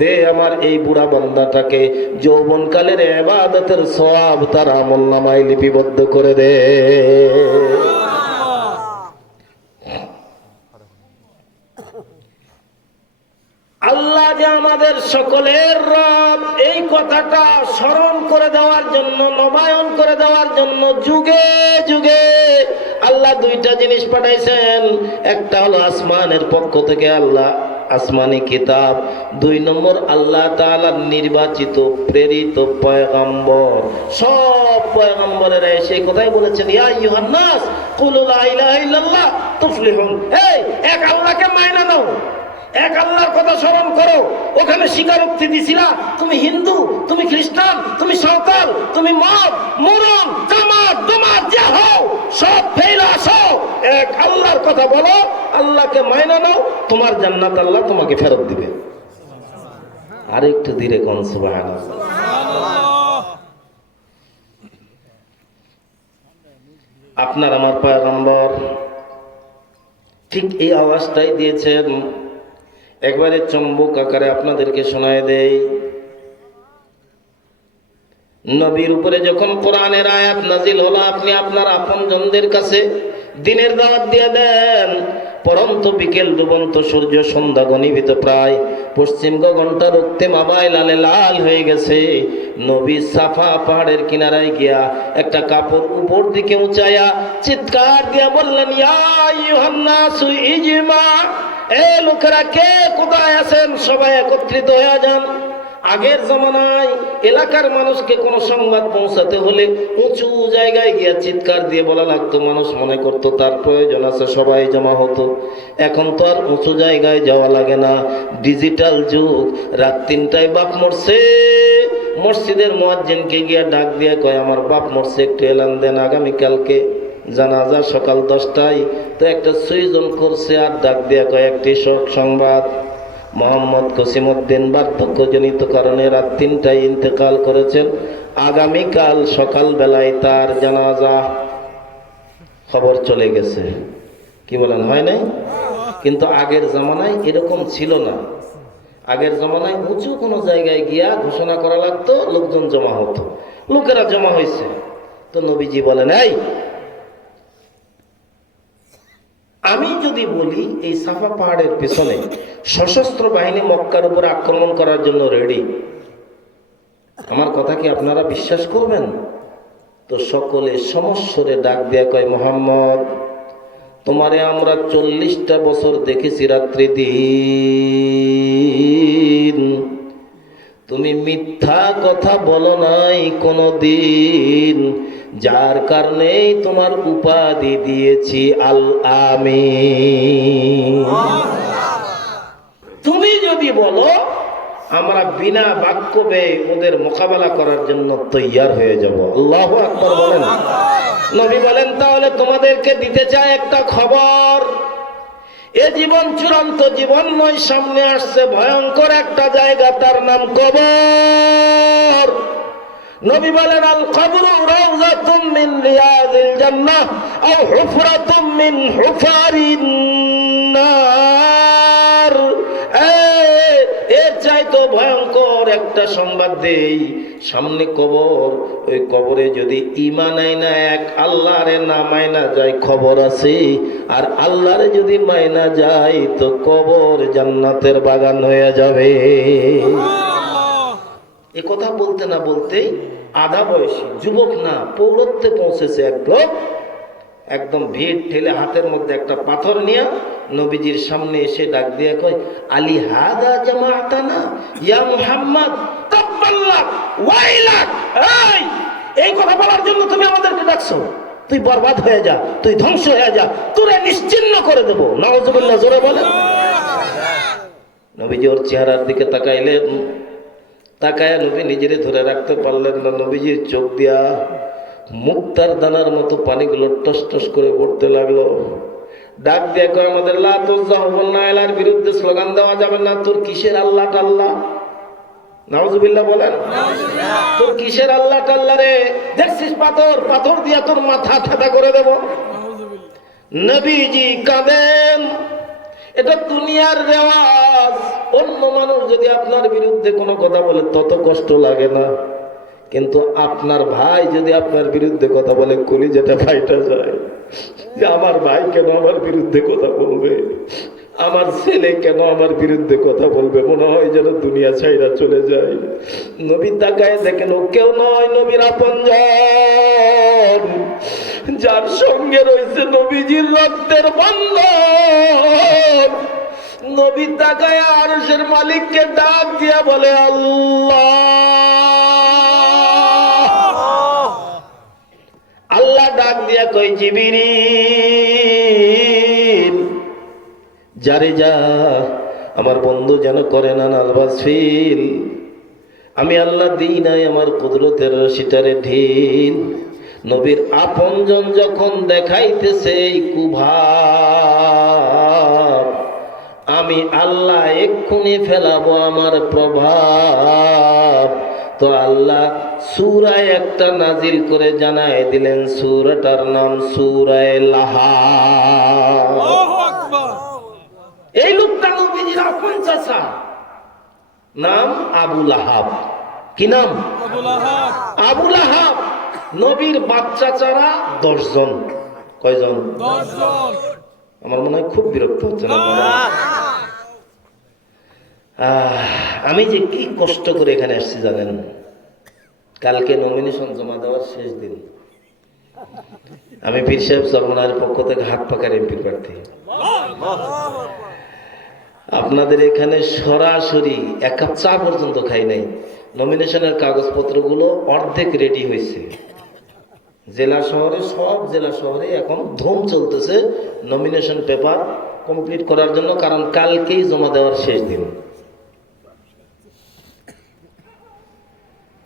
দে আমার এই বুড়া বান্দাটাকে যৌবনকালের ইবাদতের সওয়াব তার আমলনামায় লিপিবদ্ধ করে দে। আল্লাহ যে আমাদের সকলের রব, এই কথাটা স্মরণ করে দেওয়ার জন্য, নবায়ন করে দেওয়ার জন্য যুগে যুগে আল্লাহ 2টা জিনিস পাঠাইছেন। একটা হলো আসমানের পক্ষ থেকে আল্লাহ আসমানি কিতাব, 2 নম্বর আল্লাহ তাআলার নির্বাচিত প্রেরিত পয়গম্বর। সব পয়গম্বরেরা এসে কথাই বলেছেন, ইয়া আইয়ুহান নাস কুলু লা ইলাহা ইল্লাল্লাহ তুফলিহুন। এই এক আল্লাহকে মাইনা নাও, এক আল্লাহর কথা স্মরণ করো। ওখানে স্বীকারোক্তি দিছিলা তুমি হিন্দু, তুমি খ্রিস্টান, তুমি সাঁওতাল, তুমি মদ, মুরন, জামাত, দুমাত যা হও, সব ফেলে আসো, এক আল্লাহর কথা বলো, আল্লাহকে মাইনা নাও, তোমার জান্নাত আল্লাহ তোমাকে ফেরত দিবে। আরেকটু ধীরে কোন সুবহানাল্লাহ। আপনার আমার পয়গম্বর ঠিক এই আওয়াজটাই দিয়েছেন। একবারে চম্বুক আকারে আপনাদেরকে শোনায় দেই। নবীর উপরে যখন কোরআনের আয়াত নাজিল হলো, আপনি আপনার আপনজনদের কাছে দিনের দাওয়াত দিয়ে দেন। পরন্ত বিকেল, ডুবন্ত সূর্য, সন্ধ্যা ঘনীভূত প্রায়, পশ্চিম গগনটা রক্তিম আভায় লালে লাল হয়ে গেছে। নবী সাফা পাহাড়ের কিনারায় গিয়া একটা কাপড় উপর দিকে উঁচাইয়া চিৎকার দিয়া বললেন, ইয়া আইয়ুহান নাসু ইজমা, এ লোকেরা কে কোথায় আছেন, সবাই একত্রিত হয়ে যান। আগের জমানায় এলাকার মানুষকে কোনো সংবাদ পৌঁছাতে হলে উঁচু জায়গায় গিয়ে চিৎকার দিয়ে বলা লাগতো, মানুষ মনে করতো তার প্রয়োজন আছে, সবাই জমা হতো। এখন তো আর উঁচু জায়গায় যাওয়া লাগে না, ডিজিটাল যুগ। রাত 3টায় বাপ মরছে, মসজিদের মুয়াজ্জিনকে গিয়ে ডাক দিয়ে কয় আমার বাপ মরছে, একটু এলান দেন, আগামীকালকে জানাজা সকাল 10টায়। তো একটা সুইজন করছে আর ডাক দিয়ে কয় একটি শোক সংবাদ, মোহাম্মদ কসিমউদ্দিন বার্ধক্যজনিত কারণে রাত 3টায় ইন্তেকাল করেছেন, আগামীকাল সকাল বেলায় তার জানাজা। খবর চলে গেছে। কি বলেন, হয় নাই? কিন্তু আগের জামানায় এরকম ছিল না। আগের জামানায় উঁচু কোনো জায়গায় গিয়া ঘোষণা করা লাগতো, লোকজন জমা হতো। লোকেরা জমা হয়েছে, তো নবীজি বলেন, এই আমি যদি বলি এই সাফা পাহাড়ের পেছনে সশস্ত্র বাহিনী মক্কার উপরে আক্রমণ করার জন্য রেডি, আমার কথা কি আপনারা বিশ্বাস করবেন? তো সকলে সমস্বরে ডাক দিয়া কয়, মুহাম্মদ, তোমারে আমরা 40টা বছর দেখেছি রাত্রি দিন, তুমি মিথ্যা কথা বলো নাই কোনো দিন, যার কারণেই তোমার উপাধি দিয়েছি আল আমিন। তুমি যদি বলো আমরা বিনা বাক্য ব্যয়ে ওদের মোকাবেলা করার জন্য তৈয়ার হয়ে যাব। আল্লাহু আকবার বলেন। নবী বলেন, তাহলে তোমাদেরকে দিতে চাই একটা খবর, এ জীবন চূড়ান্ত জীবন নয়, সামনে আসছে ভয়ঙ্কর একটা জায়গা, তার নাম কবর। নবী বলেন, আল কবরু রাউযাতুম মিন রিয়াদিল জান্নাহ আও হুফরাতুম মিন হুফারিন নার। এর চাইতে ভয়ঙ্কর একটা সংবাদ দেই, সামনে কবর, ওই কবরে যদি ঈমান আইনা এক আল্লাহরে না মাইনা যায় খবর আছে, আর আল্লাহরে যদি মাইনা যায় তো কবর জান্নাতের বাগান হয়ে যাবে। এ কথা বলতে না বলতেই আধা বয়সী যুবক না, পৌরত্বে পৌঁছেছে এক লোক, একদম ভিড় ঠেলে হাতের মধ্যে একটা পাথর নিয়ে নবীজির সামনে এসে ডাক দিয়ে কয়, আলী হাদা জামাআতানা ইয়া মুহাম্মদ তাব্বাল্লাক ওয়াইলাক। এই কথা বলার জন্য তুমি আমাদেরকে ডাকছো? তুই বরবাদ হয়ে যা, তুই ধ্বংস হয়ে যা, তোরে নিশ্চিহ্ন করে দেবো। নাউজুবিল্লাহ, জোরে বলেন। নবীজি ওর চেহারার দিকে তাকাইলেন, তাকায় নবী নিজেরে ধরে রাখতে পারলেন না, নবীজির চোখ দিয়া মুক্তার দানার মতো পানিগুলো টস টস করে পড়তে লাগলো। ডাক দিয়ে কয়, আমাদের লা তুযাহুবুন নাইলার বিরুদ্ধে স্লোগান দেওয়া যাবে না। তোর কিসের আল্লাহ টাল্লাহ? নাউজুবিল্লাহ বলেন। তোর কিসের আল্লাহ টাল্লাহ রে? দেখছিস পাথর, পাথর দিয়া তোর মাথা ঠাটা করে দেব। নবীজি কাঁদেন, এটা দুনিয়ার রেওয়াজ। অন্য মানুষ যদি আপনার বিরুদ্ধে কোনো কথা বলে তত কষ্ট লাগে না, কিন্তু আপনার ভাই যদি আপনার বিরুদ্ধে কথা বলে কলিজাটা ফাইটা যায়, যে আমার ভাই কেন আমার বিরুদ্ধে কথা বলবে, আমার ছেলে কেন আমার বিরুদ্ধে কথা বলবে, মনে হয় যেন দুনিয়া ছাইরা চলে যায়। নবী তাকায় দেখেন ও কেউ নয়, নবীর আপনজন, যার সঙ্গে রয়েছে নবীজির রক্তের বন্ধন। নবী তাকায় আরশের মালিককে ডাক দিয়া বলে, আল্লাহ। আল্লাহ ডাক দিয়া কই, জিবরিল, যারে যা আমার বন্ধু যেন করে না নার্ভাস ফিল। আমি আল্লাহ দিই নাই আমার কুদরতের রশিটারে ঢিল। নবীর আপনজন যখন দেখাইতেছে এই কুভাব, আমি আল্লাহ এক্ষুনি ফেলাবো আমার প্রভাব। তো আল্লাহ সূরায় একটা নাজিল করে জানায় দিলেন, সূরাটার নাম সূরায়ে লাহাব। এই লোকটা নবীজির আপন চাচা, নাম আবু লাহাব। কি নাম? আবু লাহাব। নবীর বাচ্চা চারা 10 জন। কয়জন? 10 জন। আমার মনে হয় খুব বিরক্ত হচ্ছে না? আমি যে কি কষ্ট করে এখানে আসছি জানেন? কালকে নমিনেশন জমা দেওয়ার শেষ দিন। আমি পীর সাহেব চরমনার পক্ষ থেকে হাত পাকার এমপি প্রার্থী। আপনাদের এখানে সরাসরি এক কাপ চা পর্যন্ত খাই নাই, নমিনেশনের কাগজপত্রগুলো অর্ধেক রেডি হয়েছে। জেলা শহরে, সব জেলা শহরে এখন ধুম চলতেছে নমিনেশন পেপার কমপ্লিট করার জন্য, কারণ কালকেই জমা দেওয়ার শেষ দিন।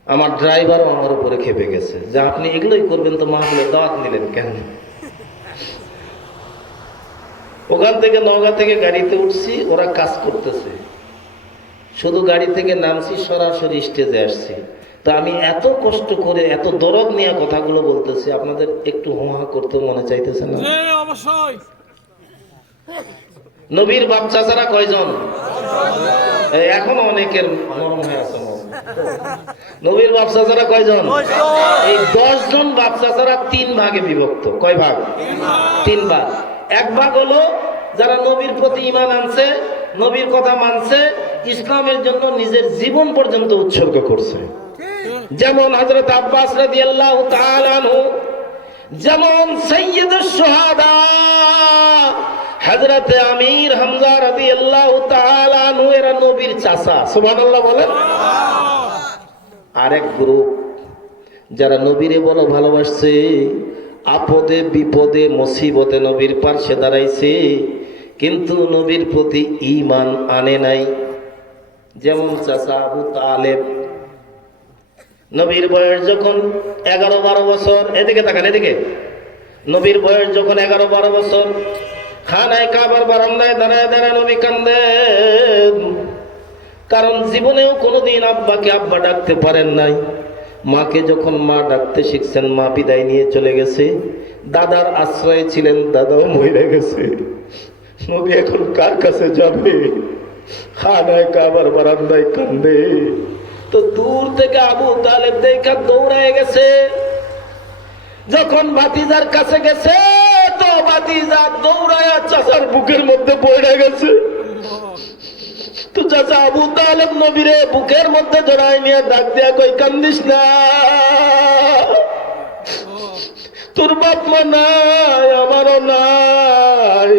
আমার ড্রাইভারও আমার উপরে খেপে গেছে যে আপনি এগুলোই করবেন তো মাহফিলে দাওয়াত নিলেন কেন? ওখান থেকে নওগাঁ থেকে গাড়িতে উঠছি, ওরা কাজ করতেছে, শুধু গাড়ি থেকে নামছি, সরাসরি স্টেজে আসছি। তা আমি এত কষ্ট করে এত দরদ নিয়ে কথাগুলো বলতেছি, আপনাদের একটু হোহা করতে মনে চাইতেছে না? অবশ্যই। নবীর বাপ চাচারা কয়জন? এখনো অনেকের নরম হয়ে আছে। নবীর বাপ চাচারা কয়জন? এই 10 জন বাপ চাচারা 3 ভাগে বিভক্ত। কয় ভাগ? 3 ভাগ। এক ভাগ হলো যারা নবীর প্রতি ঈমান আনছে, নবীর কথা মানছে, ইসলামের জন্য নিজের জীবন পর্যন্ত উৎসর্গ করছে। যেমন হযরত আব্বাস রাদিয়াল্লাহু তাআলা আনহু, যেমন সাইয়্যিদুশ শুহাদা হযরত আমির হামজা রাদিয়াল্লাহু তাআলা আনহু, এরা নবীর চাচা। সুবহানাল্লাহ বলেন। আরেক গ্রুপ যারা নবীরে বলো ভালোবাসছে, আপদে বিপদে মুসিবতে নবীর পাশে দাঁড়াইছে, কিন্তু নবীর প্রতি ঈমান আনে নাই। যেমন চাচা আবু তালেব, নবীর বয়স যখন 11-12 বছর, এদিকে তাকান এদিকে, নবীর বয়স যখন 11-12 বছর, খানায় কাবার বারান্দায় দাঁড়ায় দাঁড়ায় নবী কান্দেন, কারণ জীবনেও কোনোদিন আব্বাকে আব্বা ডাকতে পারেন নাই। মাকে যখন মা ডাকতে শিখছেন, মা বিদায় নিয়ে চলে গেছে। দাদার আশ্রয়ে ছিলেন, দাদাও মরে গেছে। নবী এখন কার কাছে যাবে? খানায় কাবার বারান্দায় কান্দে। তো দূর থেকে আবু তালেব দেখা দৌড়ায় গেছে। যখন ভাতিজার কাছে গেছে, তো ভাতিজা দৌড়ায় চাচার বুকের মধ্যে পড়ে গেছে। তো চাচা আবু তালেব নবীরে বুকের মধ্যে জড়াই নিয়ে ডাক দিয়া কই, কান্দিস না, তোর বাপ মা নাই, আমারও নাই।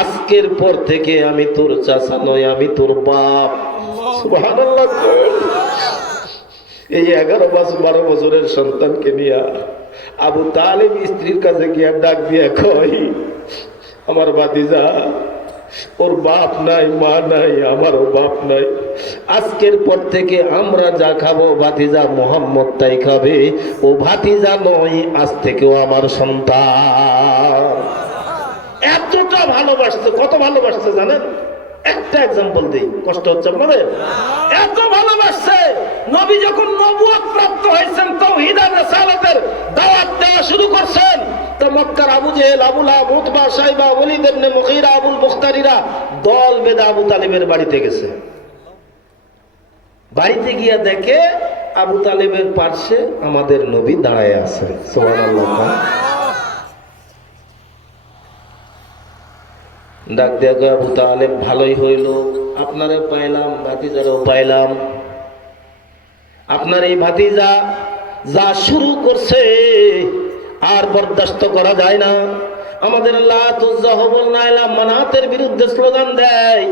আজকের পর থেকে আমি তোর চাচা নই, আমি তোর বাপ। সুবহানাল্লাহ। এই 11-12 বছরের সন্তানকে নিয়ে আবু তালেব স্ত্রীর কাছে গিয়া ডাক দিয়া কই, আমার ভাতিজা, ওর বাপ নাই, মা নাই, আমারও বাপ নাই। আজকের পর থেকে আমরা যা খাবো ভাতিজা মোহাম্মদ তাই খাবে। ও ভাতিজা নয়, আজ থেকেও আমার সন্তান। এতটা ভালোবাসছে। কত ভালোবাসছে জানেন? একটা এক্সাম্পল দিই, কষ্ট হচ্ছে আপনাদের। এত ভালোবাসছে, নবী যখন নবুয়ত প্রাপ্ত হয়েছেন, তাওহীদ আর রিসালাতের দাওয়াত দেওয়া শুরু করছেন, তো মক্কার আবু জেহেল, আবু লাহাব, উতবা, শাইবা, ওলীদ ইবনে মুগীরা, আবুল বখতারিরা দল বেঁধে আবু তালেবের বাড়িতে গেছে। বাড়িতে গিয়া দেখে আবু তালেবের পাশে আমাদের নবী দাঁড়ায় আছে। সুবহানাল্লাহ। ডাক দিয়া কয়, আবু তালেব, ভালোই হইল, আপনারে পাইলাম, ভাতিজারও পাইলাম। আপনার এই ভাতিজা যা শুরু করছে আর বরদাস্ত করা যায় না। আমাদের লাত উজ্জা হবল নাইলা মানাতের বিরুদ্ধে স্লোগান দেয়,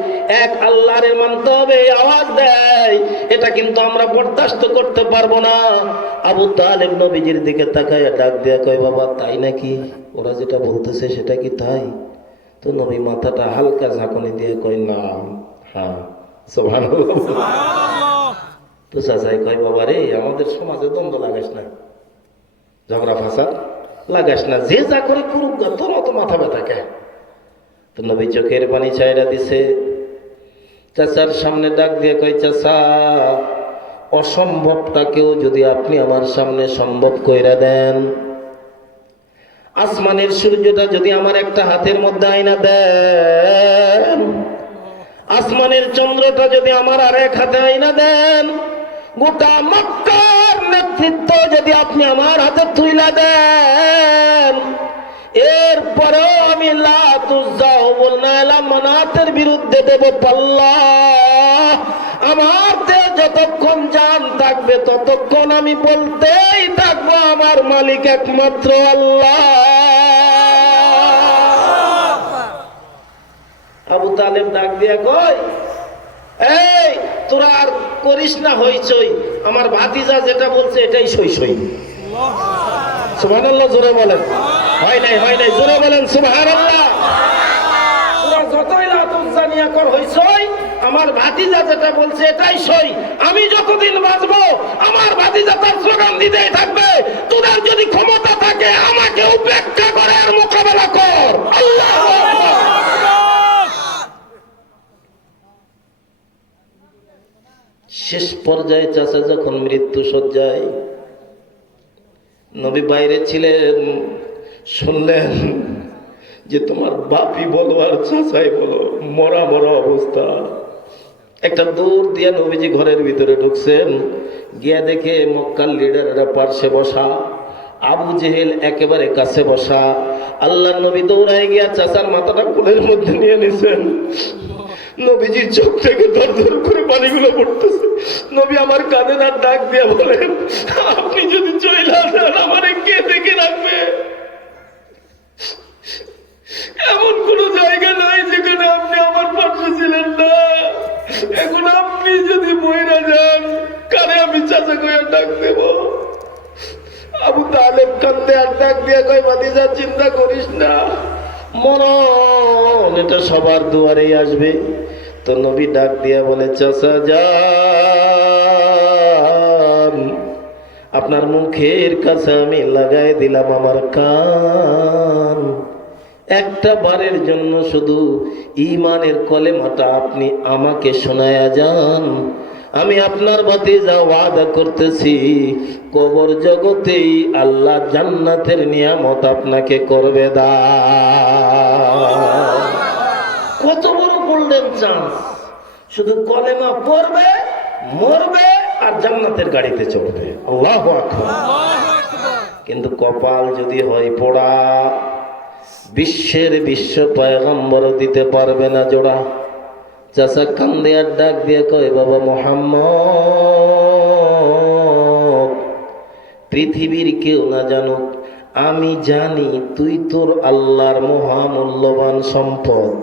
এক আল্লাহরে মানতে হবে আওয়াজ দেয়, এটা কিন্তু আমরা বরদাস্ত করতে পারবো না। আবু তালেব নবীজির দিকে তাকায় ডাক দিয়া কয়, বাবা তাই নাকি? ওরা যেটা বলতেছে সেটা কি তাই? তো নবী মাথাটা হালকা ঝাঁকুনি দিয়ে কয়, না, হ্যাঁ। সুবহানাল্লাহ। তো চাচাই কয়, বাবা রে, আমাদের সমাজে দ্বন্দ্ব লাগাস না, ঝগড়া ফাসাদ লাগাস না, যে যা করে করুক, তোর অত মাথা ব্যথা কে? তো নবী চোখের পানি ছাইরা দিছে। চাচার সামনে ডাক দিয়ে কয়, চাচা, অসম্ভবটাকেও যদি আপনি আমার সামনে সম্ভব কইরা দেন, আসমানের সূর্যটা যদি আমার একটা হাতের মধ্যে আইনা দেন, আসমানের চন্দ্রটা যদি আমার আর এক হাতে আইনা দেন, গোটা মক্কার নেতৃত্ব যদি আপনি আমার হাতে তুইলা দেন, এরপরেও আমি লাত উজ্জা হবল নাইলা মানাতের বিরুদ্ধে দেব পাল্লা। আমার দেহ যতক্ষণ জান থাকবে ততক্ষণ আমি বলতেই থাকবো, আমার মালিক একমাত্র আল্লাহ। আবু তালেব ডাক দিয়া কয়, এই তোরা আর করিস না হইচই, আমার ভাতিজা যেটা বলছে এটাই সই সই। সুবহানাল্লাহ জোরে বলেন। হয় নাই জোরে বলেন সুবহানাল্লাহ। তোরা যতই লাতুজ্জা নিয়া কর হইচই, আমার ভাতিজা যেটা বলছে এটাই সই। আমি যতদিন বাঁচবো আমার ভাতিজা তার স্লোগান দিতেই থাকবে। তোদের যদি ক্ষমতা থাকে আমাকে উপেক্ষা করে আর মোকাবেলা কর। আল্লাহু আকবার। শেষ পর্যায়ে চাচা যখন মৃত্যু শয্যায়, নবী বাইরে ছিলেন, শুনলেন যে তোমার বাপি বলো আর চাচাই বলো মরা মরা অবস্থা। একটা দৌড় দিয়া নবীজি ঘরের ভিতরে ঢুকছেন, গিয়া দেখে মক্কার লিডাররা পার্শ্বে বসা, আবু জেহেল একেবারে কাছে বসা। আল্লাহ নবী দৌড়ায় গিয়া চাচার মাথাটা কোলের মধ্যে নিয়ে নিছেন। নবীজির চোখ থেকে দর দর করে পানিগুলো পড়তেছে। নবী আমার কাঁধে আর ডাক দিয়া বলেন, আপনি যদি চইলা যান আমারে কে দেখে রাখবে? এমন কোন জায়গা নাই যেখানে আপনি আমার পাশে ছিলেন না। এখন আপনি যদি মইরা যান কারে আমি চাচা কইয়া ডাক দেব? আবু তালেব কান্দে আর ডাক দিয়া কয়, ভাতিজা চিন্তা করিস না, মরণ এটা সবার দুয়ারেই আসবে। তো নবী ডাক দিয়া বলে, চাচা যান, আপনার মুখের কাছে আমি লাগাই দিলাম আমার কান। একটা বারের জন্য শুধু ঈমানের কলেমাটা আপনি আমাকে শোনায়া যান। আমি আপনার ভাতিজা ওয়াদা করতেছি, কবর জগতেই আল্লাহ জান্নাতের নিয়ামত আপনাকে করবে দান। কত বড় গোল্ডেন চান্স! শুধু কলেমা পড়বে, মরবে আর জান্নাতের গাড়িতে চড়বে। আল্লাহু আকবার। কিন্তু কপাল যদি হয় পোড়া, বিশ্বের বিশ্ব পয়গম্বর দিতে পারবে না জোড়া। চাচা কান্দে আর ডাক দিয়ে কয়, বাবা মুহাম্মদ, পৃথিবীর কেউ না জানুক, আমি জানি তুই তোর আল্লাহর মহামূল্যবান সম্পদ।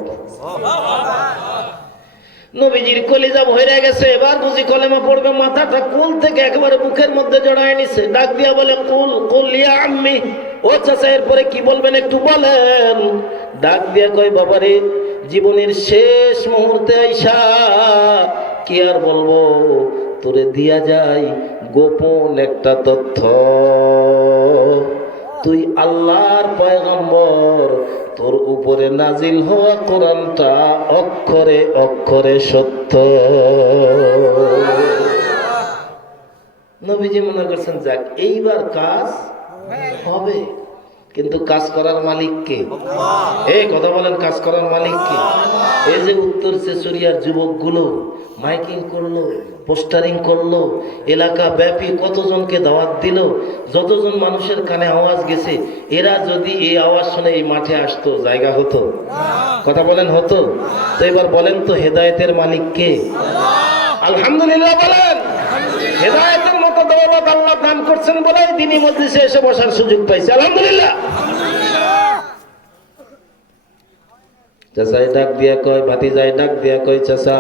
নবীজির কলিজা ভরে গেছে, এবার বুঝি কলেমা পড়বে, মাথাটা কোল থেকে একেবারে বুকের মধ্যে জড়ায় নিছে। ডাক দিয়া বলে, কুল কুল ইয়া আম্মি, ও চাচা এরপরে কি বলবেন একটু বলেন। ডাক দিয়া কয়, বাবারে জীবনের শেষ মুহূর্তে আইসা কি আর বলবো, তোরে দিয়া যায় গোপন একটা তথ্য। তুই আল্লাহর পয়গম্বর, তোর উপরে নাজিল হওয়া কোরআনটা অক্ষরে অক্ষরে সত্য। নবীজি মনে করছেন যাক এইবার কাজ হবে। কিন্তু কাজ করার মালিক কে? এই কথা বলেন, কাজ করার মালিক কে? এই যে উত্তর চুরিয়ার যুবকগুলো মাইকিং করলো, পোস্টারিং করলো, এলাকা ব্যাপী কতজনকে দাওয়াত দিল, যতজন মানুষের কানে আওয়াজ গেছে, এরা যদি এই আওয়াজ শুনে এই মাঠে আসতো, জায়গা হতো? কথা বলেন হতো? তো এবার বলেন তো হেদায়েতের মালিক কে? আলহামদুলিল্লাহ বলেন। হেদায়েতের মতো দৌলত আল্লাহ দান করছেন বলেই দ্বীনি মজলিসে এসে বসার সুযোগ পাইছে। আলহামদুলিল্লাহ। চাচা ডাক দিয়া কয়, ভাতিজাই ডাক দিয়া কয়, চাচা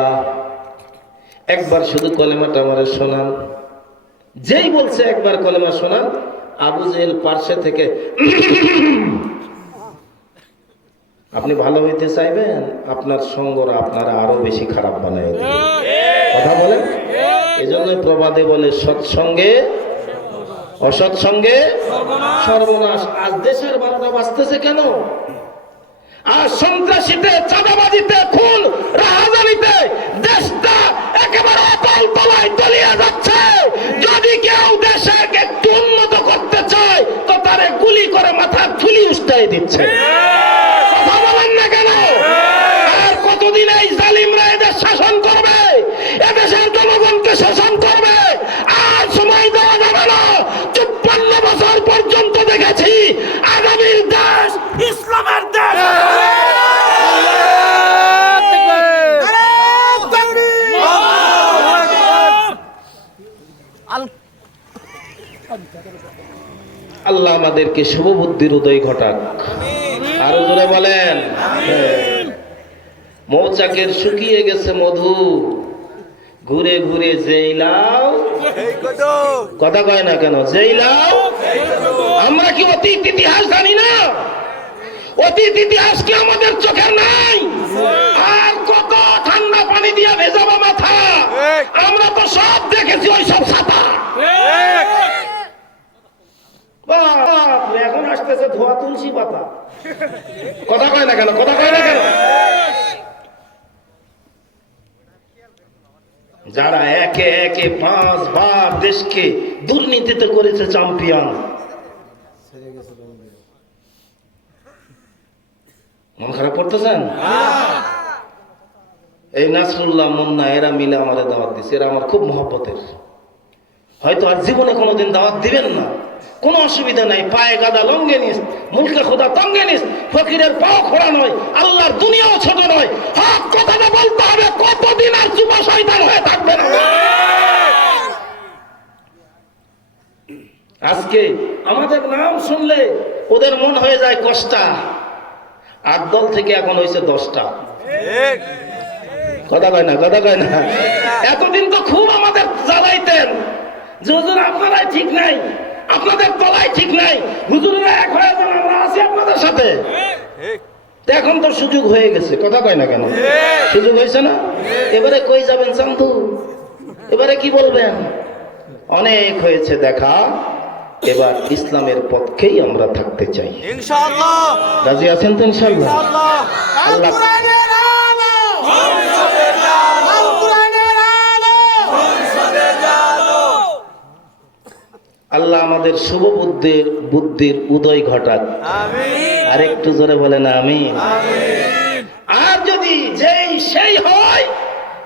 একবার শুধু কলেমাটা আমারে শোনান। যেই বলছে একবার কলেমা শোনান, আবু জেহেল পার্শ্বে থেকে, আপনি ভালো হইতে চাইবেন, আপনার সঙ্গরা আপনারা আরো বেশি খারাপ বানায় দেবে। কথা বলেন। এজন্য প্রবাদে বলে, সৎসঙ্গে অসৎসঙ্গে সর্বনাশ। আজ দেশের 12টা বাজতেছে কেন? আর সন্ত্রাসীতে, চাঁদাবাজিতে, খুন রাহাজানিতে দেশটা একেবারে অতল তলায় তলিয়ে যাচ্ছে। যদি কেউ দেশে একটু উন্নত করতে চায় তো তারে গুলি করে মাথার থুলি উস্তাই দিচ্ছে। কথা বলেন না কেন? আর কতদিন এই জালিমরা এদের শাসন করবে, এদেশের জনগণকে শাসন করবে? আর সময় দেওয়া যাবে না। 54 বছর পর্যন্ত দেখেছি আগামীর দেশ ইসলামের দেশ। আল্লাহ আমাদেরকে শুভবুদ্ধির উদয় ঘটাক। আরো জোরে বলেন। মৌচাকের শুকিয়ে গেছে মধু, ঘুরে ঘুরে যেই লাও, কথা কয় না কেন, যেই লাও। আমরা কি অতীত ইতিহাস জানি না? অতীত ইতিহাস কি আমাদের চোখে নাই? আর কত ঠান্ডা পানি দিয়ে ভেজাবো মাথা? আমরা তো সব দেখেছি, ওই সব ছাতা। এখন আসতেছে ধোয়া তুলসী পাতা, কথা কয় না কেন, কথা কয় না কেন? যারা একে একে 5 বার দেশকে দুর্নীতিতে করেছে চ্যাম্পিয়ন, মন খারাপ করতেছেন? এই নাসরুল্লাহ, মুন্না, এরা মিলে আমার দাওয়াত দিচ্ছে। এরা আমার খুব মহব্বতের। হয়তো আর জীবনে কোনোদিন দাওয়াত দিবেন না, কোনো অসুবিধা নাই। পায়ে গাদা লঙ্গে নিস, মুলকে খোদা তঙ্গে নিস, ফকিরের পাও খোড়া নয়, আল্লাহর দুনিয়াও ছোট নয়। হক কথাটা বলতে হবে। কতদিন আর যুবা শয়তান হয়ে থাকবেন? আজকে আমাদের নাম শুনলে ওদের মন হয়ে যায় কষ্টা। 8 দল থেকে এখন হয়েছে 10টা, কথা কয় না, কথা কয় না? এতদিন তো খুব আমাদের জ্বালাইতেন যে হুজুর আপনারাই ঠিক নাই, আপনাদের তলায় ঠিক নাই, হুজুরেরা এক হয়ে যান, আমরা আছি আপনাদের সাথে। এখন তো সুযোগ হয়ে গেছে, কথা কয় না কেন? সুযোগ হয়েছে না? এবারে কই যাবেন চান্দু? এবারে কি বলবেন? অনেক হয়েছে দেখা, এবার ইসলামের পক্ষেই আমরা থাকতে চাই ইনশাআল্লাহ। রাজি আছেন তো ইনশাআল্লাহ? আল্লাহ আল্লাহ আমাদের শুভ বুদ্ধির উদয় ঘটাক। আর একটু জোরে বলেন আমিন। আর যদি যেই সেই হয়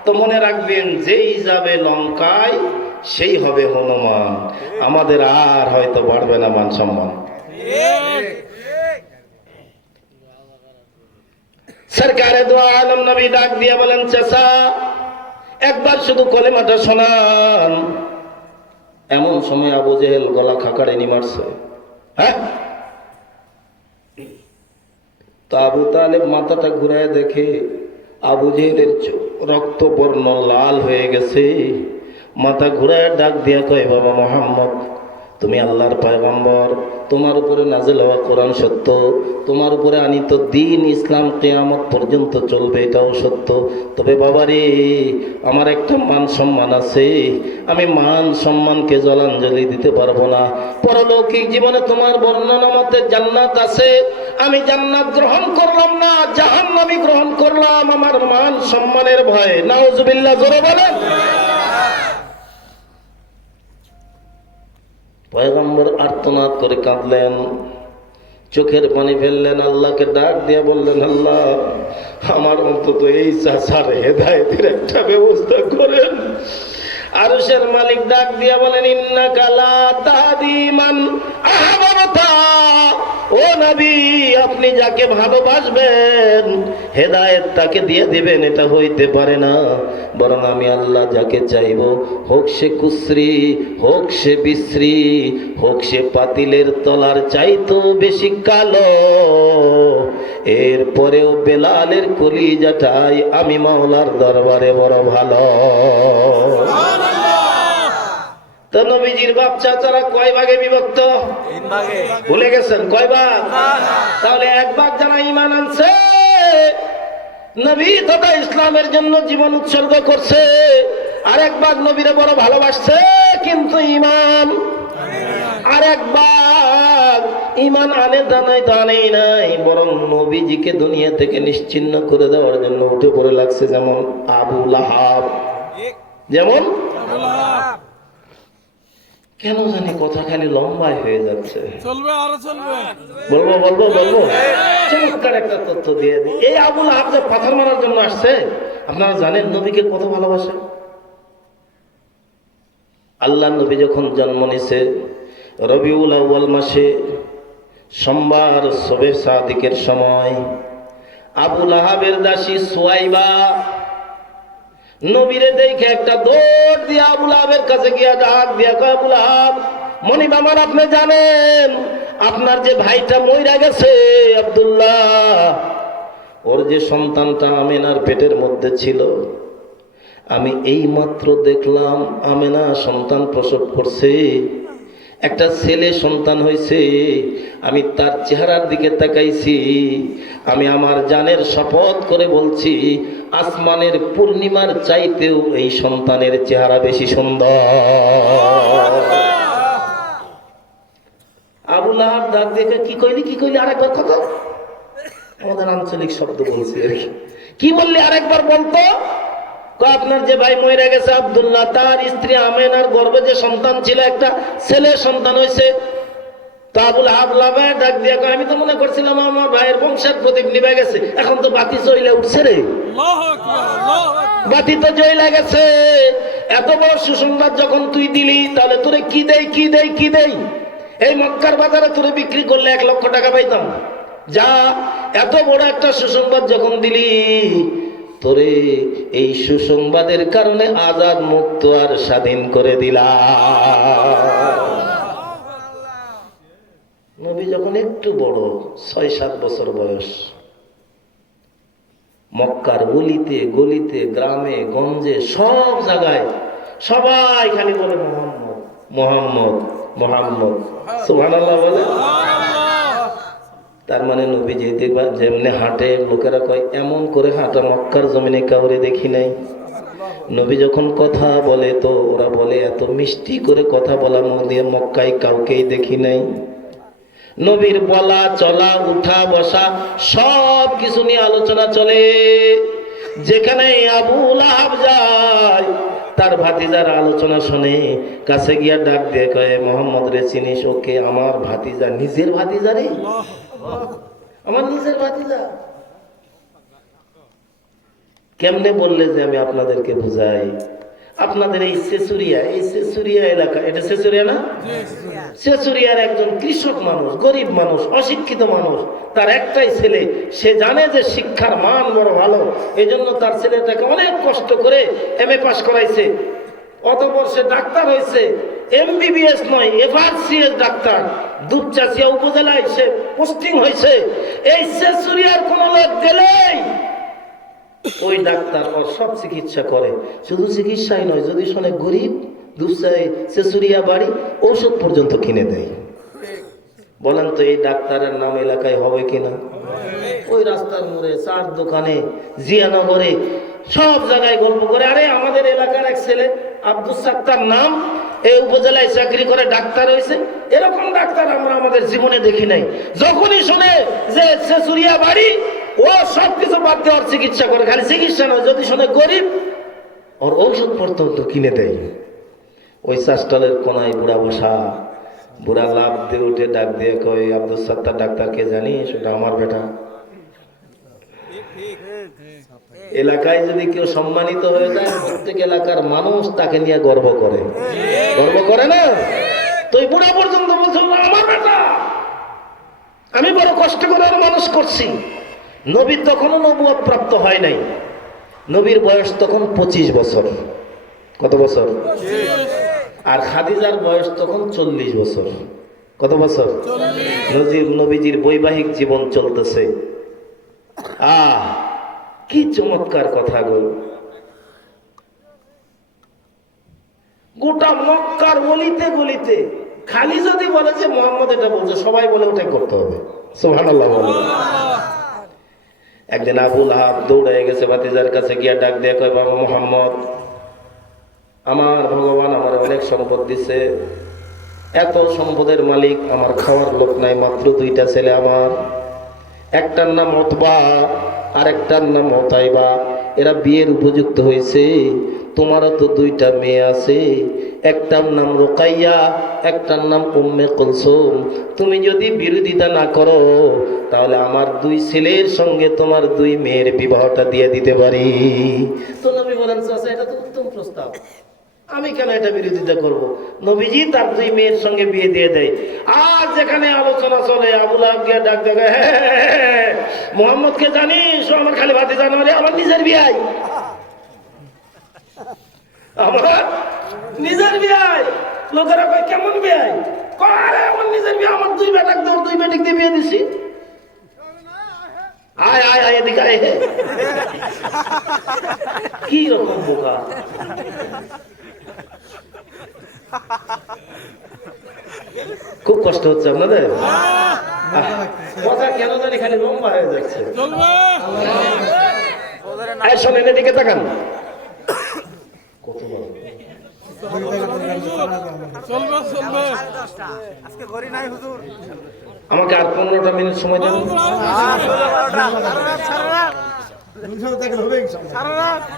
তো মনে রাখবেন, যেই যাবে লঙ্কায় সেই হবে হনুমান। আমাদের আর হয়তো বাড়বে না মান সম্মান। সরকারে দো আলম নবী ডাক দিয়ে বলেন, চাচা একবার শুধু কলেমাটা শোনান। এমন সময় আবু জেহেল গলা খাকাড়ে মারছে। হ্যাঁ, তো আবু তালেব মাথাটা ঘুরায় দেখে আবু জেহেলের রক্ত বর্ণ লাল হয়ে গেছে। মাথা ঘুরায় ডাক দিয়া কয়, বাবা মুহাম্মদ, তুমি আল্লাহর পয়গম্বর, তোমার উপরে নাযিল হওয়া কোরআন সত্য, তোমার উপরে আনিত দ্বীন ইসলাম কিয়ামত পর্যন্ত চলবে, এটাও সত্য। তবে বাবারে, আমার একটা মান সম্মান আছে, আমি মান সম্মানকে জলাঞ্জলি দিতে পারবো না। পরলৌকিক জীবনে তোমার বর্ণনা মতে জান্নাত আছে, আমি জান্নাত গ্রহণ করলাম না, জাহান্নামই গ্রহণ করলাম আমার মান সম্মানের ভয়ে। নাউজুবিল্লাহ, জোরে বলেন। পয়গম্বর আর্তনাদ করে কাঁদলেন, চোখের পানি ফেললেন, আল্লাহকে ডাক দিয়ে বললেন, আল্লাহ আমার অন্তত এই চাচার হেদায়েতের একটা ব্যবস্থা করেন। আরশের মালিক ডাক দিয়া বলেন, ইন্নাকা লা তাহদি মান আহবাবতা, ও নবী আপনি যাকে ভালোবাসবেন হেদায়েত তাকে দিয়ে দিবেন, এটা হইতে পারে না। বরং আমি আল্লাহ যাকে চাইব, হোক সে কুশ্রী, হোক সে বিশ্রী, হোক সে পাতিলের তলার চাইতো বেশি কালো, এরপরেও বেলালের কলিজাটাই আমি মাওলার দরবারে বড় ভালো। তো নবীজির বাপ চাচারা কয় ভাগে বিভক্ত? 3 ভাগে। ভুলে গেছেন? কয় ভাগ? তাহলে 1 ভাগ যারা ঈমান আনছে, নবী তথা ইসলামের জন্য জীবন উৎসর্গ করছে, আর 1 ভাগ নবীরে বড় ভালোবাসছে কিন্তু ঈমান, আর 1 ভাগ ঈমান আনে দানাই দানেই নাই, বরং নবীজিকে দুনিয়া থেকে নিশ্চিহ্ন করে দেওয়ার জন্য উঠে পড়ে লাগছে। যেমন আবু লাহাব, যেমন আবু লাহাব। কেন জানি কথা খালি লম্বাই হয়ে যাচ্ছে, চলবে আরো চলবে, বলবো চমৎকার একটা তথ্য দিয়ে দিই। এই আবু লাহাব যে পাথর মারার জন্য আসছে, আপনারা জানেন নবীকে কত ভালোবাসে। আল্লাহ নবী যখন জন্ম নিছে রবিউল আউয়াল মাসে সোমবার শবে সাদিকের সময়, আবু লাহাবের দাসী সুয়াইবা নবীরে দেখে একটা দৌড় দিয়ে আবু লাহাবের কাছে গিয়া ডাক দিয়া কয়, আবু লাহাব মনিব আমার, আপনি জানেন আপনার যে ভাইটা মইরা গেছে আব্দুল্লাহ, ওর যে সন্তানটা আমেনার পেটের মধ্যে ছিল, আমি এই মাত্র দেখলাম আমেনা সন্তান প্রসব করছে, একটা ছেলে সন্তান হয়েছে। আমি তার চেহারার দিকে তাকাইছি, আমি আমার জানের শপথ করে বলছি, আসমানের পূর্ণিমার চাইতেও এই সন্তানের চেহারা বেশি সুন্দর। আবু লাহাব ডাক দেখে, কি কইলি আরেকবার কত, আমাদের আঞ্চলিক শব্দ বলছি আর কি বললি আরেকবার বলতো। আপনার যে ভাই মরে গেছে আব্দুল্লাহ, তার স্ত্রী আমেনার গর্ভে যে সন্তান ছিল, একটা ছেলে সন্তান হয়েছে। তো আবু লাহাব লাফায় ডাক দিয়ে, আমি তো মনে করছিলাম আমার ভাইয়ের বংশের প্রদীপ নিভে গেছে, এখন তো বাতি জ্বলে উঠছে রে, বাতি তো জ্বলে গেছে। এত বড় সুসংবাদ যখন তুই দিলি, তাহলে তোরে কি দেই, এই মক্কার বাজারে তোরে বিক্রি করলে 1 লক্ষ টাকা পাইতাম। যা, এত বড় একটা সুসংবাদ যখন দিলি, তোরে এই সুসংবাদের কারণে আজাদ মুক্ত আর স্বাধীন করে দিলা। নবী যখন একটু বড়, 6-7 বছর বয়স, মক্কার গলিতে গলিতে, গ্রামে গঞ্জে, সব জায়গায় সবাই খালি বলে মোহাম্মদ মোহাম্মদ মোহাম্মদ, সুবহানাল্লাহ বলে। তার মানে নবী যে দেখবা যেমনি হাঁটে, লোকেরা কয় এমন করে হাঁটা মক্কার জমিনে কাউরে দেখি নাই। নবী যখন কথা বলে, তো ওরা বলে এত মিষ্টি করে কথা বলা মুখ দিয়ে মক্কায় কাউকেই দেখি নাই। নবীর বলা চলা, উঠা বসা, সব কিছু নিয়ে আলোচনা চলে। যেখানে আবু লাহাব যায়, তার ভাতিজার আলোচনা শুনে কাছে গিয়া ডাক দিয়ে কয়, মোহাম্মদ রে চিনিস? ওকে, আমার ভাতিজা, নিজের ভাতিজা রে, আমার নিজের ভাতিজা। কেমনে বললে যে আমি আপনাদেরকে বুঝাই। আপনাদের এই সেচুরিয়া এলাকা, এটা সেচুরিয়া না? সেচুরিয়ার একজন কৃষক মানুষ, গরিব মানুষ, অশিক্ষিত মানুষ, তার একটাই ছেলে। সে জানে যে শিক্ষার মান বড় ভালো, এই জন্য তার ছেলেটাকে অনেক কষ্ট করে MA পাস করাইছে। অতঃপর সে ডাক্তার হয়েছে, MBBS নয়, FRCS ডাক্তার। দুপচাচিয়া উপজেলায় সে পোস্টিং হয়েছে। এই সেচুরিয়ার কোন লোক গেলেই ওই ডাক্তার ওর সব চিকিৎসা করে। শুধু চিকিৎসাই নয়, যদি শোনে গরিব, সেচুরিয়া বাড়ি, ঔষধ পর্যন্ত কিনে দেয়। বলেন তো এই ডাক্তারের নাম এলাকায় হবে কিনা? ওই রাস্তার মোড়ে, চার দোকানে, জিয়ানগরে, সব জায়গায় গল্প করে। আরে আমাদের এলাকার এক ছেলে আব্দুল সাত্তার নাম, এই উপজেলায় চাকরি করে ডাক্তার হয়েছে। এরকম ডাক্তার আমরা আমাদের জীবনে দেখি নাই। যখনই শুনে যে সেচুরিয়া বাড়ি, ও সবকিছু বাদ দেওয়ার চিকিৎসা করে। খালি চিকিৎসা নয়, যদি শুনে গরিব, ওর ঔষধ পর্যন্ত কিনে দেয়। ওই চাষটালের কোনায় বুড়া বসা, বুড়া লাভ দিয়ে উঠে ডাক দিয়ে কয়, আব্দুল সাত্তার ডাক্তারকে জানিস? ওটা আমার বেটা। এলাকায় যদি কেউ সম্মানিত হয়ে যায়, প্রত্যেক এলাকার মানুষ তাকে নিয়ে গর্ব করে না? তো এই বুড়া পর্যন্ত বলছে আমার বেটা, আমি বড় কষ্ট করে মানুষ করছি। নবী তখনও নবুয়ত প্রাপ্ত হয় নাই। নবীর বয়স তখন 25 বছর। কত বছর? আর খাদিজার বয়স তখন 40 বছর। কত বছর? নবীজির বৈবাহিক জীবন চলতেছে। কি চমৎকার কথা গো! গোটা মক্কার গলিতে গলিতে খালি যদি বলে যে মোহাম্মদ এটা বলছে, সবাই বলে ওটাই করতে হবে। সুবহানাল্লাহ বলে। একদিন আবু লাহাব দৌড়ে গেছে ভাতিজার কাছে, গিয়া ডাক দিয়ে কয়, বাবা মোহাম্মদ, আমার ভগবান আমার অনেক সম্পদ দিছে, এত সম্পদের মালিক, আমার খাওয়ার লোক নাই, মাত্র 2টা ছেলে আমার। একটার নাম উতবা, আরেকটার নাম উতাইবা। এরা বিয়ের উপযুক্ত হয়েছে। তোমারও তো 2টা মেয়ে আছে, একটার নাম রুকাইয়া, একটার নাম উম্মে কুলসুম। তুমি যদি বিরোধিতা না করো, তাহলে আমার 2 ছেলের সঙ্গে তোমার 2 মেয়ের বিবাহটা দিয়ে দিতে পারি। তো নবী বলেন, চাচা এটা তো উত্তম প্রস্তাব, আমি কেন এটা বিরোধিতা করব? নবীজি তার 2 মেয়ের সঙ্গে বিয়ে দিয়ে দেয়। আর যেখানে আলোচনা চলে, আবু লাহাব গিয়ে ডাক দেয়, মোহাম্মদকে জানিস? আমার খালি ভাতিজা নয়, আমার নিজের বিয়াই, আমার নিজের বিয়াই। লোকেরা কয় কেমন বিয়াই? কয় আরে আমার নিজের বিয়ে, আমার 2 বেটাক 2 বেটিক দিয়ে বিয়ে দিছি। আয় আয় আয় এদিকে আয় হে। কি রকম বোকা! খুব কষ্ট হচ্ছে আপনাদের? কথা কেন জানি খালি লম্বা হয়ে যাচ্ছে। শোনেন, এদিকে তাকান। কত বড়! আমাকে আর 15টা মিনিট সময় দেন।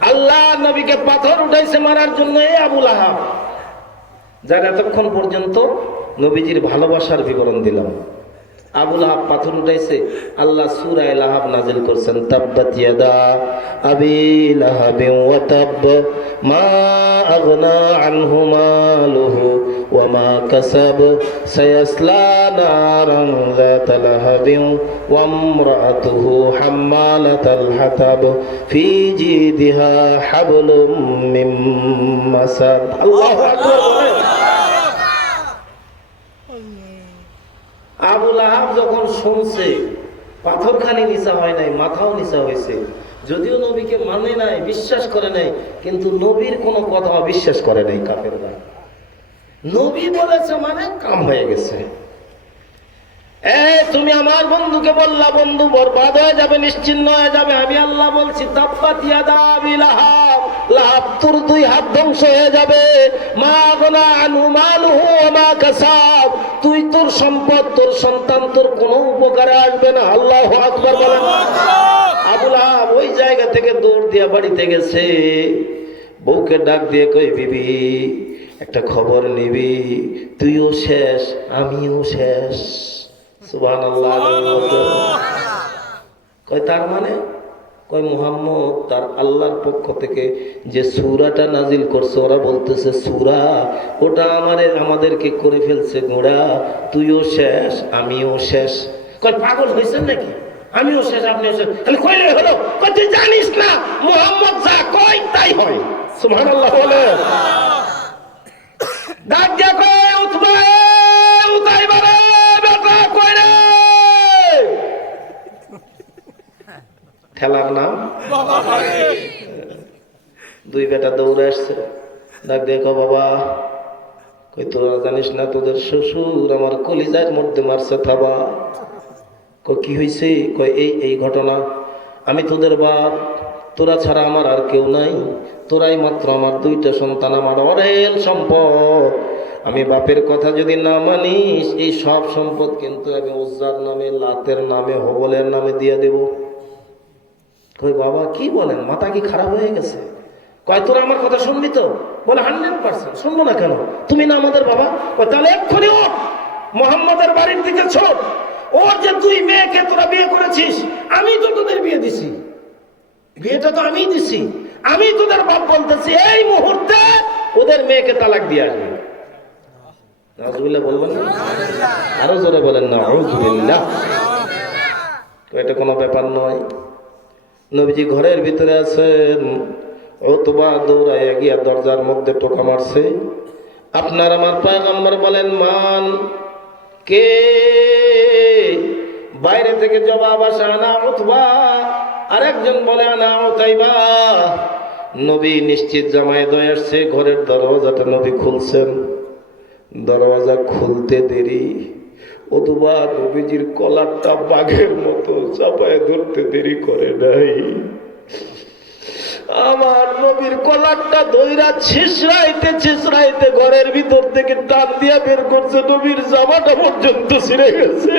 আল্লাহ নবীকে পাথর উঠাইছে মারার জন্য এই আবু লাহাব, যার এতক্ষণ পর্যন্ত নবীজির ভালোবাসার বিবরণ দিলাম। আবু লাহাব পাথর উঠাইছে, আল্লাহ সূরা লাহাব নাজিল করছেন, তাব্বাত ইয়াদা আবি লাহাবিন ওয়া তাব মা আগনা আনহু মালুহু ওয়া মা কাসাব সায়াসলা নারান যাতা লাহাবিন ওয়া ইমরাতুহু হাম্মালাতাল হাতাব ফি জিদিহা হাবলুম মিন মাসাদ। আল্লাহু আকবার। আবু লাহাব যখন শুনছে, পাথরখানি নিচা হয় নাই, মাথাও নিচা হয়েছে। যদিও নবীকে মানে নাই, বিশ্বাস করে নাই, কিন্তু নবীর কোনো কথা অবিশ্বাস করে নাই কাফেররা। নবী বলেছে মানে কাম হয়ে গেছে। তুমি আমার বন্ধুকে বললা, বন্ধু বরবাদ হয়ে যাবে, নিশ্চিন্ন হয়ে যাবে। আমি আল্লাহ বলছি, তাব্বাত ইয়াদা আবি লাহাব, লাহাব তোর 2 হাত ধ্বংস হয়ে যাবে। মা আগনা আনহু মালুহু ওয়া মা কাসাব, তুই তোর সম্পদ, তোর সন্তান তোর কোনো উপকারে আসবে না। আল্লাহু আকবার বলেন। আবু লাহাব ওই জায়গা থেকে দৌড় দিয়া বাড়িতে গেছে, বউকে ডাক দিয়ে কই, বিবি একটা খবর নিবি, তুইও শেষ আমিও শেষ। সুবহানাল্লাহ। কয় তার মানে? কয় মুহাম্মদ তার আল্লাহর পক্ষ থেকে যে সূরাটা নাজিল করছে, ওরা বলতেছে সূরা ওটা আমাদেরকে করে ফেলছে গোড়া, তুইও শেষ আমিও শেষ। কয় পাগল হয়েছেন নাকি? আমিও শেষ আপনিও শেষ, তাহলে কইলে হলো? কয় তুই জানিস না মুহাম্মদ যা কয় তাই হয়। সুবহানাল্লাহ বলে। ডাক দিয়া কয়, উতবা উতাইবা রে বেটা, কই রে? খেলার নাম 2 বেটা দৌড়ে আসছে, ডাক দেখো বাবা। কই তোরা জানিস না তোদের শ্বশুর আমার কলিজার মধ্যে মারছে থাবা। কই কি হয়েছে? কই এই ঘটনা। আমি তোদের বাপ, তোরা ছাড়া আমার আর কেউ নাই, তোরাই মাত্র আমার 2টা সন্তান, আমার অরেল সম্পদ। আমি বাপের কথা যদি না মানিস, এই সব সম্পদ কিন্তু আমি উজ্জার নামে, লাতের নামে, হবলের নামে দিয়ে দেব। কই বাবা কি বলেন, মাথা কি খারাপ হয়ে গেছে? কয় তোরা আমার কথা শুনবি তো? বলে 100% শুনবো না কেন? তুমি না আমাদের বাবা? কয় তাহলে এক্ষুনি ওঠ, মুহাম্মাদের বাড়ির দিকে ছোট। ওর যে 2 মেয়েকে তোরা বিয়ে করেছিস, আমি তো তোদের বিয়ে দিছি, বিয়েটা তো আমিই দিছি। আমি তোদের বাপ বলতেছি, এই মুহূর্তে ওদের মেয়েকে তালাক দিয়ে আসবে। নাউজুবিল্লাহ বলবেন না? আরো জোরে বলেন না নাউজুবিল্লাহ। এটা কোনো ব্যাপার নয়। নবীজি ঘরের ভিতরে আছেন, উতবা দৌড়াইয়া গিয়া দরজার মধ্যে টোকা মারছে। আপনার আমার পয়গম্বর বলেন, মান কে? বাইরে থেকে জবাব আসে, আনা উতবা। আরেকজন বলে, আনা উতাইবা। নবী নিশ্চিত জামায়াত হয়ে আসছে, ঘরের দরওয়াজাটা নবী খুলছেন। দরওয়াজা খুলতে দেরি, উতবা নবীজির কলারটা বাঘের মতো চাপায় ধরতে দেরি করে নাই। আমার নবীর কলারটা ধইরা ছিসরাইতে ঘরের ভিতর থেকে টান দিয়া বের করছে, নবীর জামাটা পর্যন্ত ছিঁড়ে গেছে।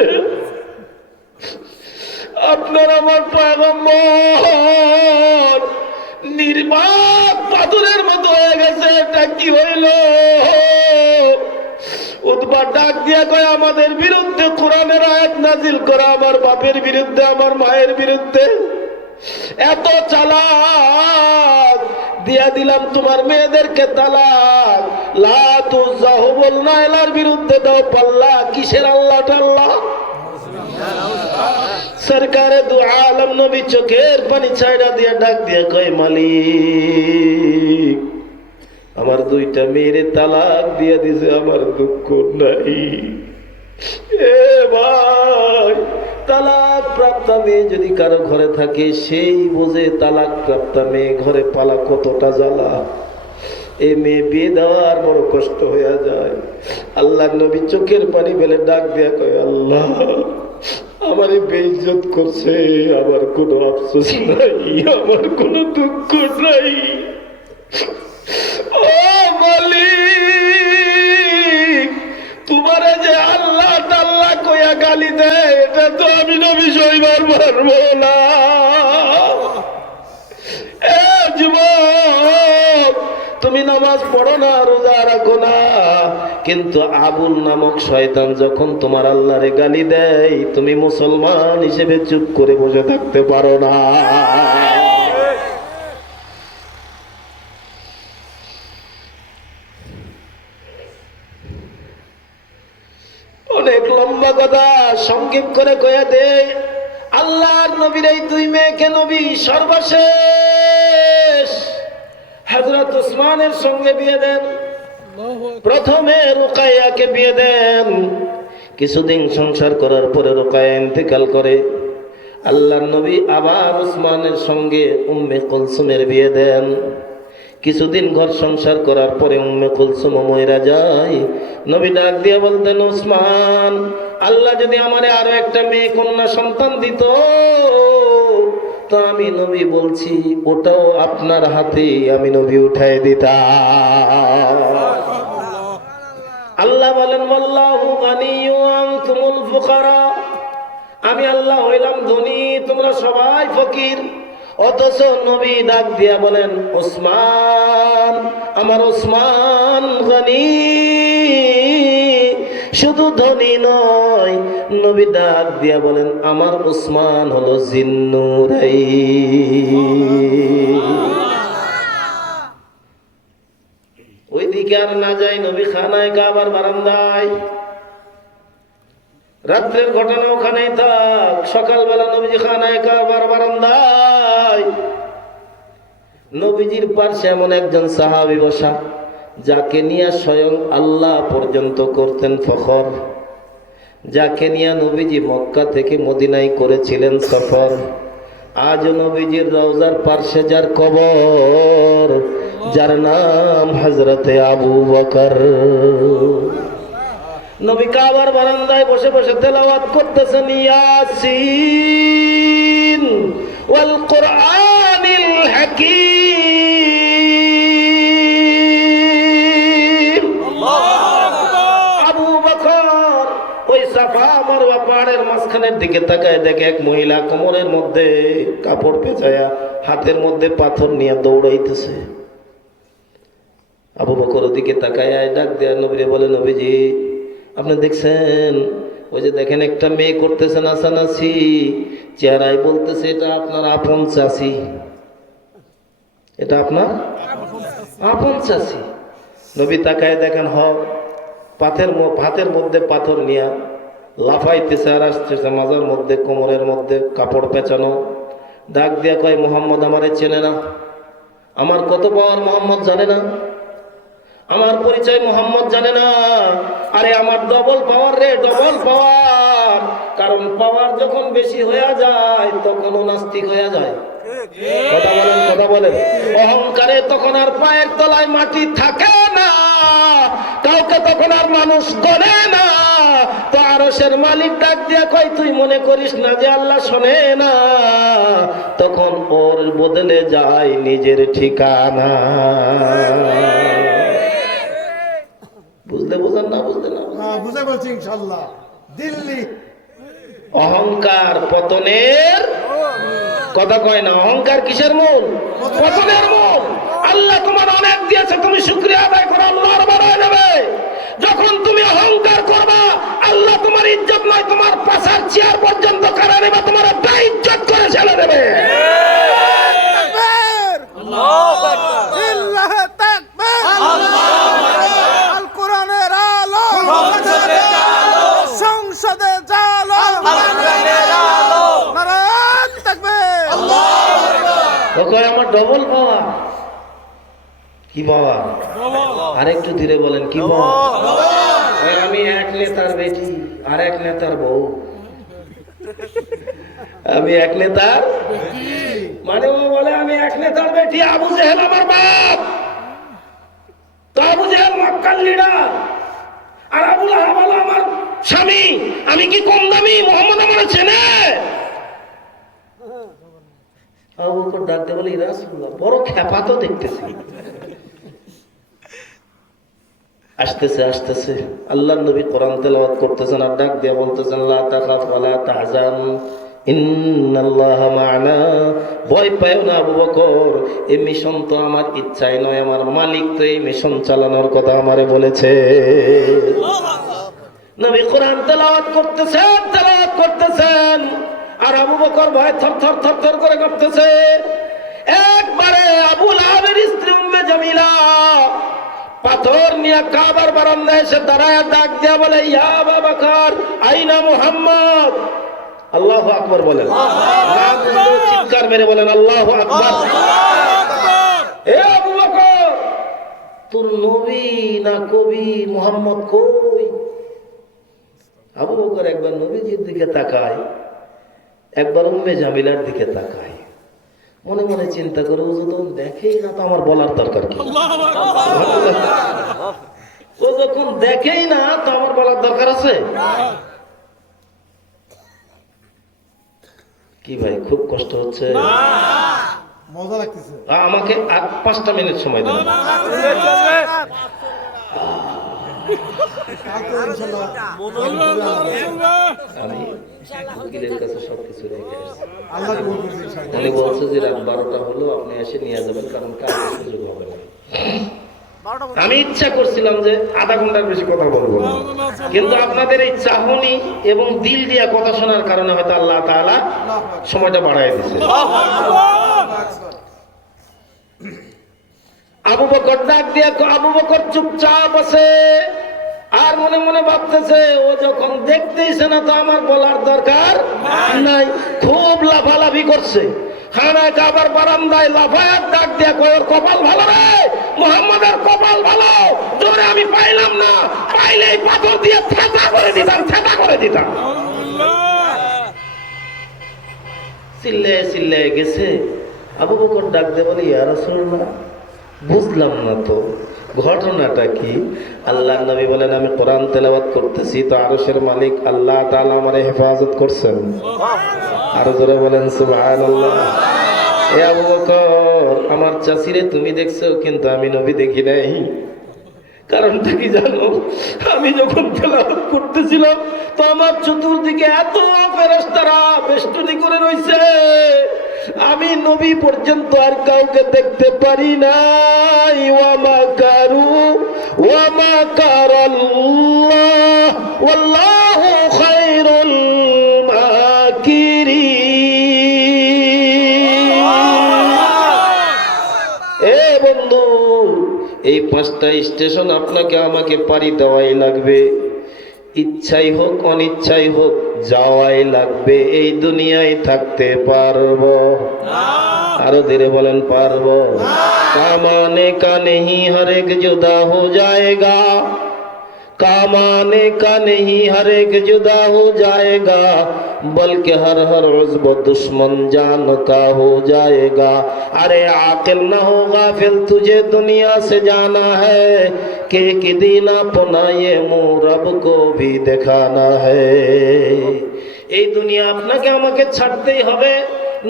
আপনার আমার পয়গম্বর নির্বাক পাথরের মতো হয়ে গেছে। এটা কি হইল? উতবা ডাক দিয়া কয়, আমাদের বিরুদ্ধে কোরআনের আয়াত নাজিল করা, আমার বাপের বিরুদ্ধে, আমার মায়ের বিরুদ্ধে। এত চালাক, দিয়া দিলাম তোমার মেয়েদেরকে তালাক। লা তুজাহু বল না, এলার বিরুদ্ধে দাও পাল্লা। কিসের আল্লাহ টাল্লাহ? সরকারে দু আলম নবী চোখের পানি ছাইড়া দিয়া ডাক দিয়া কয়, মালিক আমার 2টা মেয়েরে তালাক দিয়া দিছে, আমার দুঃখ নাই। এ ভাই তালাক প্রাপ্ত মেয়ে যদি কারো ঘরে থাকে সেই বোঝে তালাক প্রাপ্ত মেয়ে ঘরে পালা কতটা জ্বালা। এই মেয়ে বিয়ে দেওয়ার বড় কষ্ট হয়ে যায়। আল্লাহ নবী চোখের পানি ফেলে ডাক দেয়া কয়, আল্লাহ আমারে বেইজ্জত করছে, আমার কোনো আফসোস নাই, আমার কোনো দুঃখ নাই। ও মালিক, তোমারে যে আল্লাহ তাল্লাহ কইয়া গালি দেয়, এটা তো আমি নবী সইবার পারবো না। এ যুবক, তুমি নামাজ পড়ো না, রোজা রাখো না, কিন্তু আবুল নামক শয়তান যখন তোমার আল্লাহরে গালি দেয়, তুমি মুসলমান হিসেবে চুপ করে বসে থাকতে পারো না। অনেক লম্বা কথা সংক্ষেপ করে কয়ে দেয়, আল্লাহর নবীর এই দুই মেয়েকে নবী সর্বশেষ হযরত ওসমানের সঙ্গে বিয়ে দেন। প্রথমে রুকাইয়াকে বিয়ে দেন। কিছুদিন সংসার করার পরে রুকাইয়া ইন্তেকাল করে। আল্লাহর নবী আবার ওসমানের সঙ্গে উম্মে কুলসুমের বিয়ে দেন। কিছুদিন ঘর সংসার করার পরে উম্মে কুলসুম মইরা যায়। নবী ডাক দিয়ে বলতেন, ওসমান, আল্লাহ যদি আমারে আরো একটা মেয়ে কন্যা সন্তান দিত, তো আমি নবী বলছি ওটাও আপনার হাতে আমি নবী উঠাই দিতাম। আল্লাহ বলেন, আল্লাহু গানিয়্যু আনতুমুল ফুকারা, আমি আল্লাহ হইলাম ধনী, তোমরা সবাই ফকির। অথচ নবী ডাক দিয়া বলেন, ওসমান, আমার ওসমান গনি, শুধু ধনী নয়, নবী ডাক দিয়া বলেন, আমার ওসমান হলো জিন্নুরাই। ওইদিকে আর না যাই, নবী খানায় কাবার বারান্দায়। রাত্রের ঘটনা ওখানেই থাক, সকালবেলা নবীজি খানায় কাবার বারান্দায়। নবীজির পাশে এমন একজন সাহাবী বসা, যাকে নিয়ে স্বয়ং আল্লাহ পর্যন্ত করতেন ফখর, যাকে নিয়ে নবীজি মক্কা থেকে মদিনায় করেছিলেন সফর। আজ নবীজির রওজার পাশে যার কবর, যার নাম হযরতে আবু বকর। নবী কাবার বারান্দায় বসে বসে তেলাওয়াত করতেছেন, ইয়াসিন ওয়াল কুরআনিল হাকীম। আবু বকর ওই সাফা মারওয়া পাহাড়ের মাঝখানের দিকে তাকায়, দেখে এক মহিলা কোমরের মধ্যে কাপড় পেঁচায়া হাতের মধ্যে পাথর নিয়ে দৌড়াইতেছে। আবু বকর ওদিকে তাকায় ডাক দেয়া নবীরে বলে, নবীজি আপনি দেখছেন, ওই যে দেখেন একটা মেয়ে করতেছে নাচানাচি, চেহারায় বলতেছে এটা আপনার আপন চাচি, এটা আপনার আপন চাচি। নবী তাকায় দেখেন, হাতের মধ্যে পাথর নিয়া লাফাইতেছে আর আসতেছে, মাজার মধ্যে কোমরের মধ্যে কাপড় পেঁচানো। ডাক দিয়া কয়, মোহাম্মদ আমারে চেনে না, আমার কত পাওয়ার মোহাম্মদ জানে না, আমার পরিচয় মোহাম্মদ জানে না। আরে আমার ডবল পাওয়ার রে, ডবল পাওয়ার। কারণ পাওয়ার যখন বেশি হয়ে যায় তখন ও নাস্তিক হয়ে যায়। কথা বলেন, কথা বলেন। অহংকারে তখন আর পায়ের তলায় মাটি থাকে না, কাউকে তখন আর মানুষ করে না। তো আরশের মালিক ডাক দিয়া কয়, তুই মনে করিস না যে আল্লাহ শোনে না। তখন ওর বদলে যায় নিজের ঠিকানা। বুঝলে বোঝেন না, বুঝলে না? বুঝে বলছি ইনশাআল্লাহ। দিল্লি অহংকার পতনের কথা কয় না। অহংকার কিসের মূল? পতনের মূল। আল্লাহ তোমার অনেক দিয়েছে, তুমি শুকরিয়া আদায় করো, আল্লাহর বাড়ায় নেবে। যখন তুমি অহংকার করবা, আল্লাহ তোমার ইজ্জত নয়, তোমার পাশার চেয়ার পর্যন্ত কারা নেবে, তোমার বেইজ্জত করে ছেড়ে দেবে। আল্লাহু আকবার, আল্লাহু তাকবীর, আল কোরআনের আলো সংসদে জালো, নারায়ণ তাকবীর, আল্লাহু আকবার। আমার ডবল পাওয়ার। কি পাওয়ার? আরেকটু ধীরে বলেন, কি পাওয়ার? আমি এক নেতার বেটি আর এক নেতার বউ। আমি এক নেতার মানে ও বলে আমি এক নেতার বেটি, আবু জেহেল আমার বাপ। তো আবু জেহেল মক্কার লিডার, আর আবু লাহাব হলো আমার স্বামী। আমি কি কম দামি? মোহাম্মদ আমার চেনে? আবু বকর ডাকতে বলে, ইয়া রাসূলুল্লাহ, বড় খেপা তো দেখতেছি। আসতেছে আসতেছে আল্লাহর নবী কোরআন তেলাওয়াত করতেছেন, আর ডাক দিয়ে বলতেছেন, লা তাখাফ ওয়া লা তাহজান ইন্নাল্লাহা মা'না। ভয় পাও না আবু বকর, এই মিশন তো আমার ইচ্ছাই নয়, আমার মালিক তো এই মিশন চালানোর কথা আমারে বলেছে। নবী কোরআন তেলাওয়াত করতেছেন, আর আবু বকর ভয় থরথর থরথর করে কাঁপতেছে। একবারে আবু লাহাবের স্ত্রী উম্মে জামিলা পাথর নিয়ে কাবার বারান্দায় এসে দাঁড়ায়, ডাক দিয়া বলে, ইয়া আবু বকর আইনা মুহাম্মদ। আল্লাহু আকবার বলেন, চিৎকার মেরে বলেন আল্লাহু আকবার। এ আবু বকর, তোর নবী না কবি মুহাম্মদ কই? আবু বকর একবার নবীজির দিকে তাকায়, একবার উম্মে জামিলার দিকে তাকায়, মনে মনে চিন্তা করে, ও যখন দেখেই না তো আমার বলার দরকার কি? ও যখন দেখেই না তো আমার বলার দরকার আছে কি? ভাই খুব কষ্ট হচ্ছে, মজা লাগতেছে। আমাকে আর 5টা মিনিট সময় দেন। আমি উকিলের কাছে সবকিছু রেখে আসছি। আল্লাহ কবুল করুন ইনশাআল্লাহ। উনি বলছে যে রাত 12টা হলো, আপনি এসে নিয়ে যাবেন, কারণ কাজের সুযোগ হবে না। আমি ইচ্ছা করছিলাম যে আধা ঘন্টার বেশি কথা বলবো না, কিন্তু আপনাদের এই চাহনি এবং দিল দিয়া কথা শোনার কারণে হয়তো আল্লাহ তাআলা সময়টা বাড়ায় দিচ্ছে। আবু বকর ডাক দিয়া, আবু বকর চুপচাপ আছে, আর মনে মনে ভাবতেছে, ও যখন দেখতেইছে না তো আমার বলার দরকার নাই। খুব লাফালাফি করছে, খানায় কাবার বারান্দায় লাফায় ডাক দিয়া কয়, ওর কপাল ভালো রে, মুহাম্মাদের কপাল ভালো, জোরে আমি পাইলাম না, পাইলেই পাথর দিয়ে থেতা করে দিতাম। চিল্লে গেছে। আবু বকর ডাক দিয়ে বলে, ইয়া রাসূলুল্লাহ, বুঝলাম না তো ঘটনাটা কি? আল্লাহর নবী বলেন, আমি কোরআন তেলাওয়াত করতেছি তো আরশের মালিক আল্লাহ তাআলা আমারে হেফাজত করছেন। আরো জোরে বলেন সুবহানাল্লাহ। এ আবু বকর, আমার চাচিরে তুমি দেখছো, কিন্তু আমি নবী দেখি নাই। কারণটা কি জানো? আমি যখন তেলাওয়াত করতেছিলাম তো আমার চতুর্দিকে এত ফেরেশতারা বেষ্টনী করে রইছে, আমি নবী পর্যন্ত আর কাউকে দেখতে পারি নাই। ওয়া মাকারু ওয়া মাকারাল্লাহ ওয়াল্লাহু খায়রুল মাকিরিন। এ বন্ধু, এই 5টা স্টেশন আপনাকে আমাকে পাড়ি দেওয়াই লাগবে, ইচ্ছাই হোক অনিচ্ছাই হোক যাওয়াই লাগবে। এই দুনিয়ায় থাকতে পারবো? আরো ধীরে বলেন, পারবো? কামানে কা নেহি হর এক জুদা হো জায়েগা, কামানে কা নেহি হর এক জুদা হো জায়েগা, বলকে হর হর উজব দুশ্মন জান কা হো জায়েগা। अरे आकिल न हो गाफिल, तुझे दुनिया से जाना है कि एक दिन अपना ये मुँह रब को भी दिखाना है। এই দুনিয়া আপনাকে আমাকে ছাড়তেই হবে।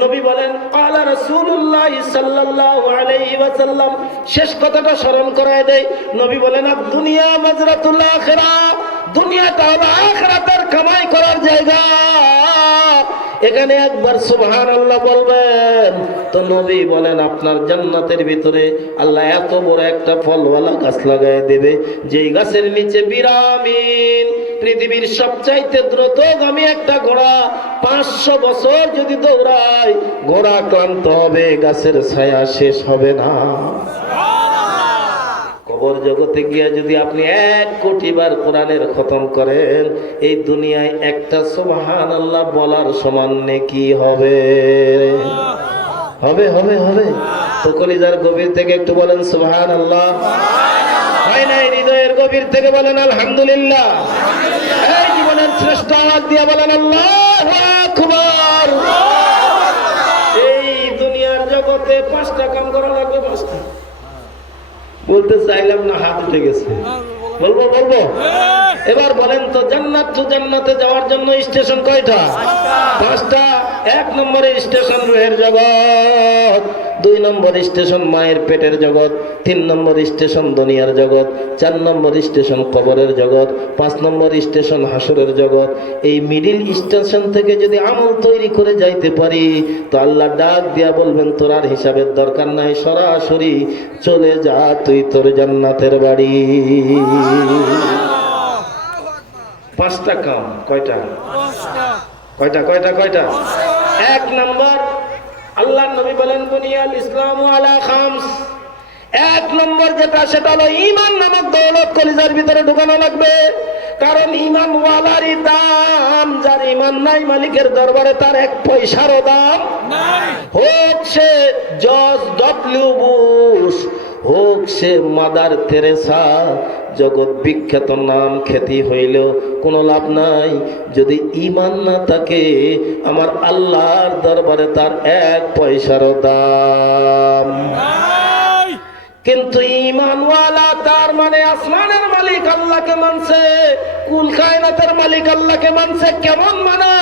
নবী বলেন, ক্বালা রাসূলুল্লাহ সাল্লাল্লাহু আলাইহি ওয়াসাল্লাম, শেষ কথাটা স্মরণ করায় দেই। নবী বলেন, দুনিয়া মাজরাতুল আখিরাহ, দুনিয়াটা হলো আখিরাতের কামাই করার জায়গা। এখানে একবার সুবহানাল্লাহ বলবেন তো নবী বলেন, আপনার জান্নাতের ভিতরে আল্লাহ এত বড় একটা ফলওয়ালা গাছ লাগায় দেবে, যেই গাছের নিচে বিরামিন পৃথিবীর সবচাইতে দ্রুতগামী একটা ঘোড়া 500 বছর যদি দৌড়ায়, ঘোড়া ক্লান্ত হবে, গাছের ছায়া শেষ হবে না। কবর জগতে গিয়া যদি আপনি 1 কোটি বার কোরআনের খতম করেন, এই দুনিয়ায় একটা সুবহানাল্লাহ বলার সমান নেকি হবে। হবে হবে হবে তো কলিজার গভীর থেকে একটু বলেন সুবহানাল্লাহ। হয় নাই হৃদয়ের গভীর থেকে বলেন আলহামদুলিল্লাহ। এই জীবনের শ্রেষ্ঠ আওয়াজ দিয়ে বলেন আল্লাহু আকবার। দুনিয়াতে 5টা কাম করা লাগবে, 5টা। বলতে চাইলাম না, হাত উঠে গেছে। বলবো বলবো। এবার বলেন তো, জান্নাতে যাওয়ার জন্য স্টেশন কয়টা? 5টা। 1 নম্বরের স্টেশন রুহের জগৎ, 2 নম্বর স্টেশন মায়ের পেটের জগৎ, 3 নম্বর স্টেশন দুনিয়ার জগৎ, 4 নম্বর স্টেশন কবরের জগৎ, 5 নম্বর স্টেশন হাসরের জগৎ। এই মিডিল স্টেশন থেকে যদি আমল তৈরি করে যাইতে পারি, তো আল্লাহ ডাক দিয়া বলবেন, তোর আর হিসাবের দরকার নাই, সরাসরি চলে যা তুই তোর জান্নাতের বাড়ি। 5টা কাম। কয়টা? কয়টা? 1 নম্বর, আল্লাহ নবী বলেন, বুনিয়াল ইসলামু আলা খামস। 1 নম্বর যেটা, সেটা হলো ঈমান নামক দৌলত কলিজার ভিতরে ঢুকানো লাগবে। কারণ ঈমান ওয়ালারই দাম, যার ঈমান নাই মালিকের দরবারে তার 1 পয়সারও দাম নাই। হোক সে জর্জ ডব্লিউ বুশ, হোক সে মাদার তেরেসা, জগৎ বিখ্যাত নাম খ্যাতি হইলেও কোনো লাভ নাই যদি ঈমান না থাকে। আমার আল্লাহর দরবারে তার 1 পয়সারও দাম। কিন্তু ঈমানওয়ালা, তার মানে আসমানের মালিক আল্লাহকে মানছে, কুল কায়নাতের মালিক আল্লাহকে মানছে। কেমন মানা?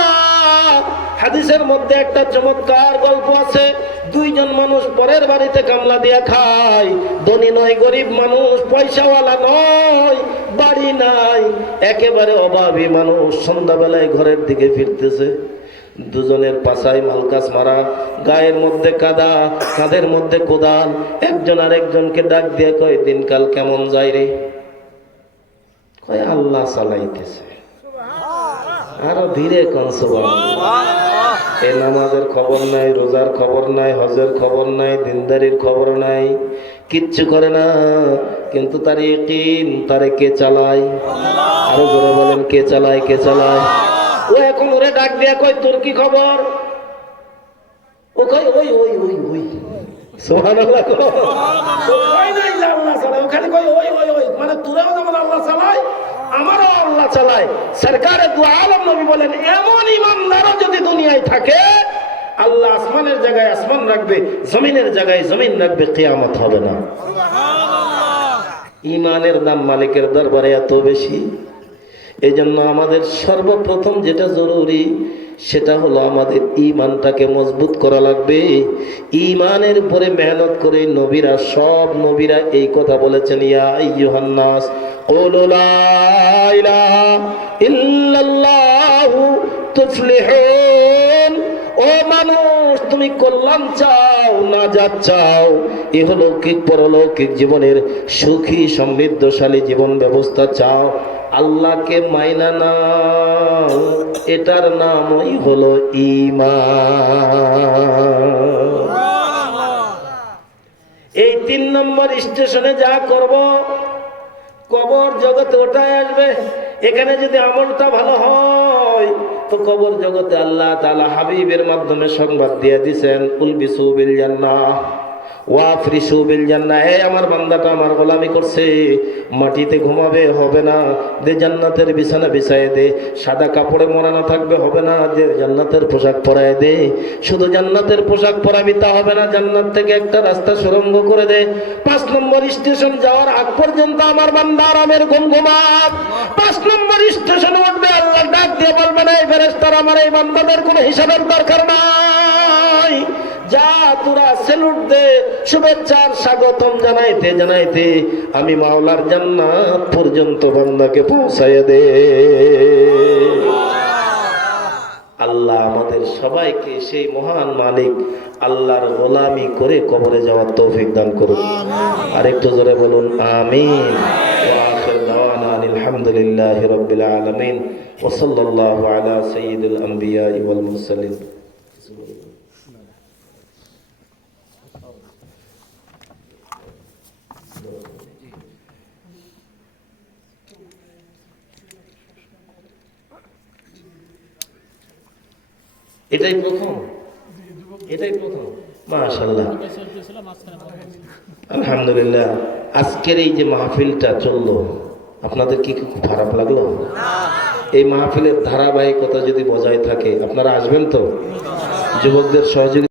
হাদিসের মধ্যে একটা চমৎকার গল্প আছে। 2 জন মানুষ পরের বাড়িতে কামলা দিয়া খায়। ধনী নয়, গরিব মানুষ, পয়সাওয়ালা নয়, বাড়ি নাই, একেবারে অভাবী মানুষ। সন্ধ্যাবেলায় ঘরের দিকে ফিরতেছে, দুজনের পাছায় মালকাস মারা, গায়ের মধ্যে কাদা, কাঁধের মধ্যে কোদাল। একজন আরেকজনকে ডাক দিয়ে কয়, দিনকাল কেমন যায় রে? কয়, আল্লাহ চালাইতেছে। আরো ধীরে কোন সুবহানাল্লাহ। এই নামাজের খবর নাই, রোজার খবর নাই, হজের খবর নাই, দিনদারির খবর নাই, কিচ্ছু করে না। কিন্তু তার ইয়াকিন, তারে কে চালায়? আরো জোরে বলেন, কে চালায়? কে চালায়? ও এখন ওরে ডাক দিয়া কয়, তোর কি খবর? ও কয়, ওই ওই ওই ওই। সুবহানাল্লাহ। কয় না ইল্লা আল্লাহ চালায়, ওখানে কয় ওই ওই ওই, মানে তোরাও যেমন আল্লাহ চালায়, আমারও আল্লাহ চালায়। সরকারে দু আলম নবী বলেন, এমন ইমানদারও যদি দুনিয়ায় থাকে, আল্লাহ আসমানের জায়গায় আসমান রাখবে, জমিনের জায়গায় জমিন রাখবে, কিয়ামত হবে না। ইমানের দাম মালিকের দরবারে এত বেশি। এই জন্য আমাদের সর্বপ্রথম যেটা জরুরি, সেটা হলো আমাদের ঈমানটাকে মজবুত করা লাগবে। ঈমানের উপরে মেহনত করে নবীরা, সব নবীরা এই কথা বলেছেন, ইয়া আইয়ুহান নাস কুলু লা ইলাহা ইল্লাল্লাহু তুফলিহুন। ও মানুষ, তুমি কল্যাণ চাও, নাজাত চাও, ইহলৌকিক পরলৌকিক জীবনের সুখী সমৃদ্ধশালী জীবন ব্যবস্থা চাও, আল্লাহকে মাইনা নাও, এটার নামই হলো ঈমান। এই 3 নম্বর স্টেশনে যা করব, কবর জগতে ওটাই আসবে। এখানে যদি আমলটা ভালো হয়, তো কবর জগতে আল্লাহ তাআলা হাবিবের মাধ্যমে সংবাদ দিয়ে দিবেন, উলবিসু বিল জান্নাহ ওয়াফরিসু বিল জান্নাহ। এই আমার বান্দাটা আমার গোলামি করছে, মাটিতে ঘুমাবে, হবে না, দে জান্নাতের বিছানা বিছায় দে। সাদা কাপড়ে মোড়ানো থাকবে, হবে না, যে জান্নাতের পোশাক পরায় দে। শুধু জান্নাতের পোশাক পরাবি তা হবে না, জান্নাত থেকে একটা রাস্তা সুড়ঙ্গ করে দে। 5 নম্বর স্টেশন যাওয়ার আগ পর্যন্ত আমার বান্দা আরামের ঘুম ঘুমাক। 5 নম্বর স্টেশনে উঠবে, আল্লাহ ডাক দিয়ে বলবেন, এই ফেরেশতারা, আমার এই বান্দাদের কোনো হিসাবের দরকার নাই, যা তোরা সেলুট দে, শুভেচ্ছার স্বাগতম জানাইতে জানাইতে আমি মাওলার জান্নাত পর্যন্ত বান্দাকে পৌঁছাইয়া দে। আল্লাহ আমাদের সবাইকে সেই মহান মালিক আল্লাহর গোলামি করে কবরে যাওয়ার তৌফিক দান করুন। আরেকটু জোরে বলুন আমিন। ওয়া আখির দাওয়ানা আলহামদুলিল্লাহি রাব্বিল আলামিন ওয়া সাল্লাল্লাহু আলা সাইয়্যিদিল আমবিয়া ওয়াল মুরসালিন। এটাই প্রথম, এটাই প্রথম। মাশাআল্লাহ, আলহামদুলিল্লাহ। আজকের এই যে মাহফিলটা চললো, আপনাদের কি খুব খারাপ লাগলো? এই মাহফিলের ধারাবাহিকতা যদি বজায় থাকে, আপনারা আসবেন তো? যুবকদের সহযোগিতা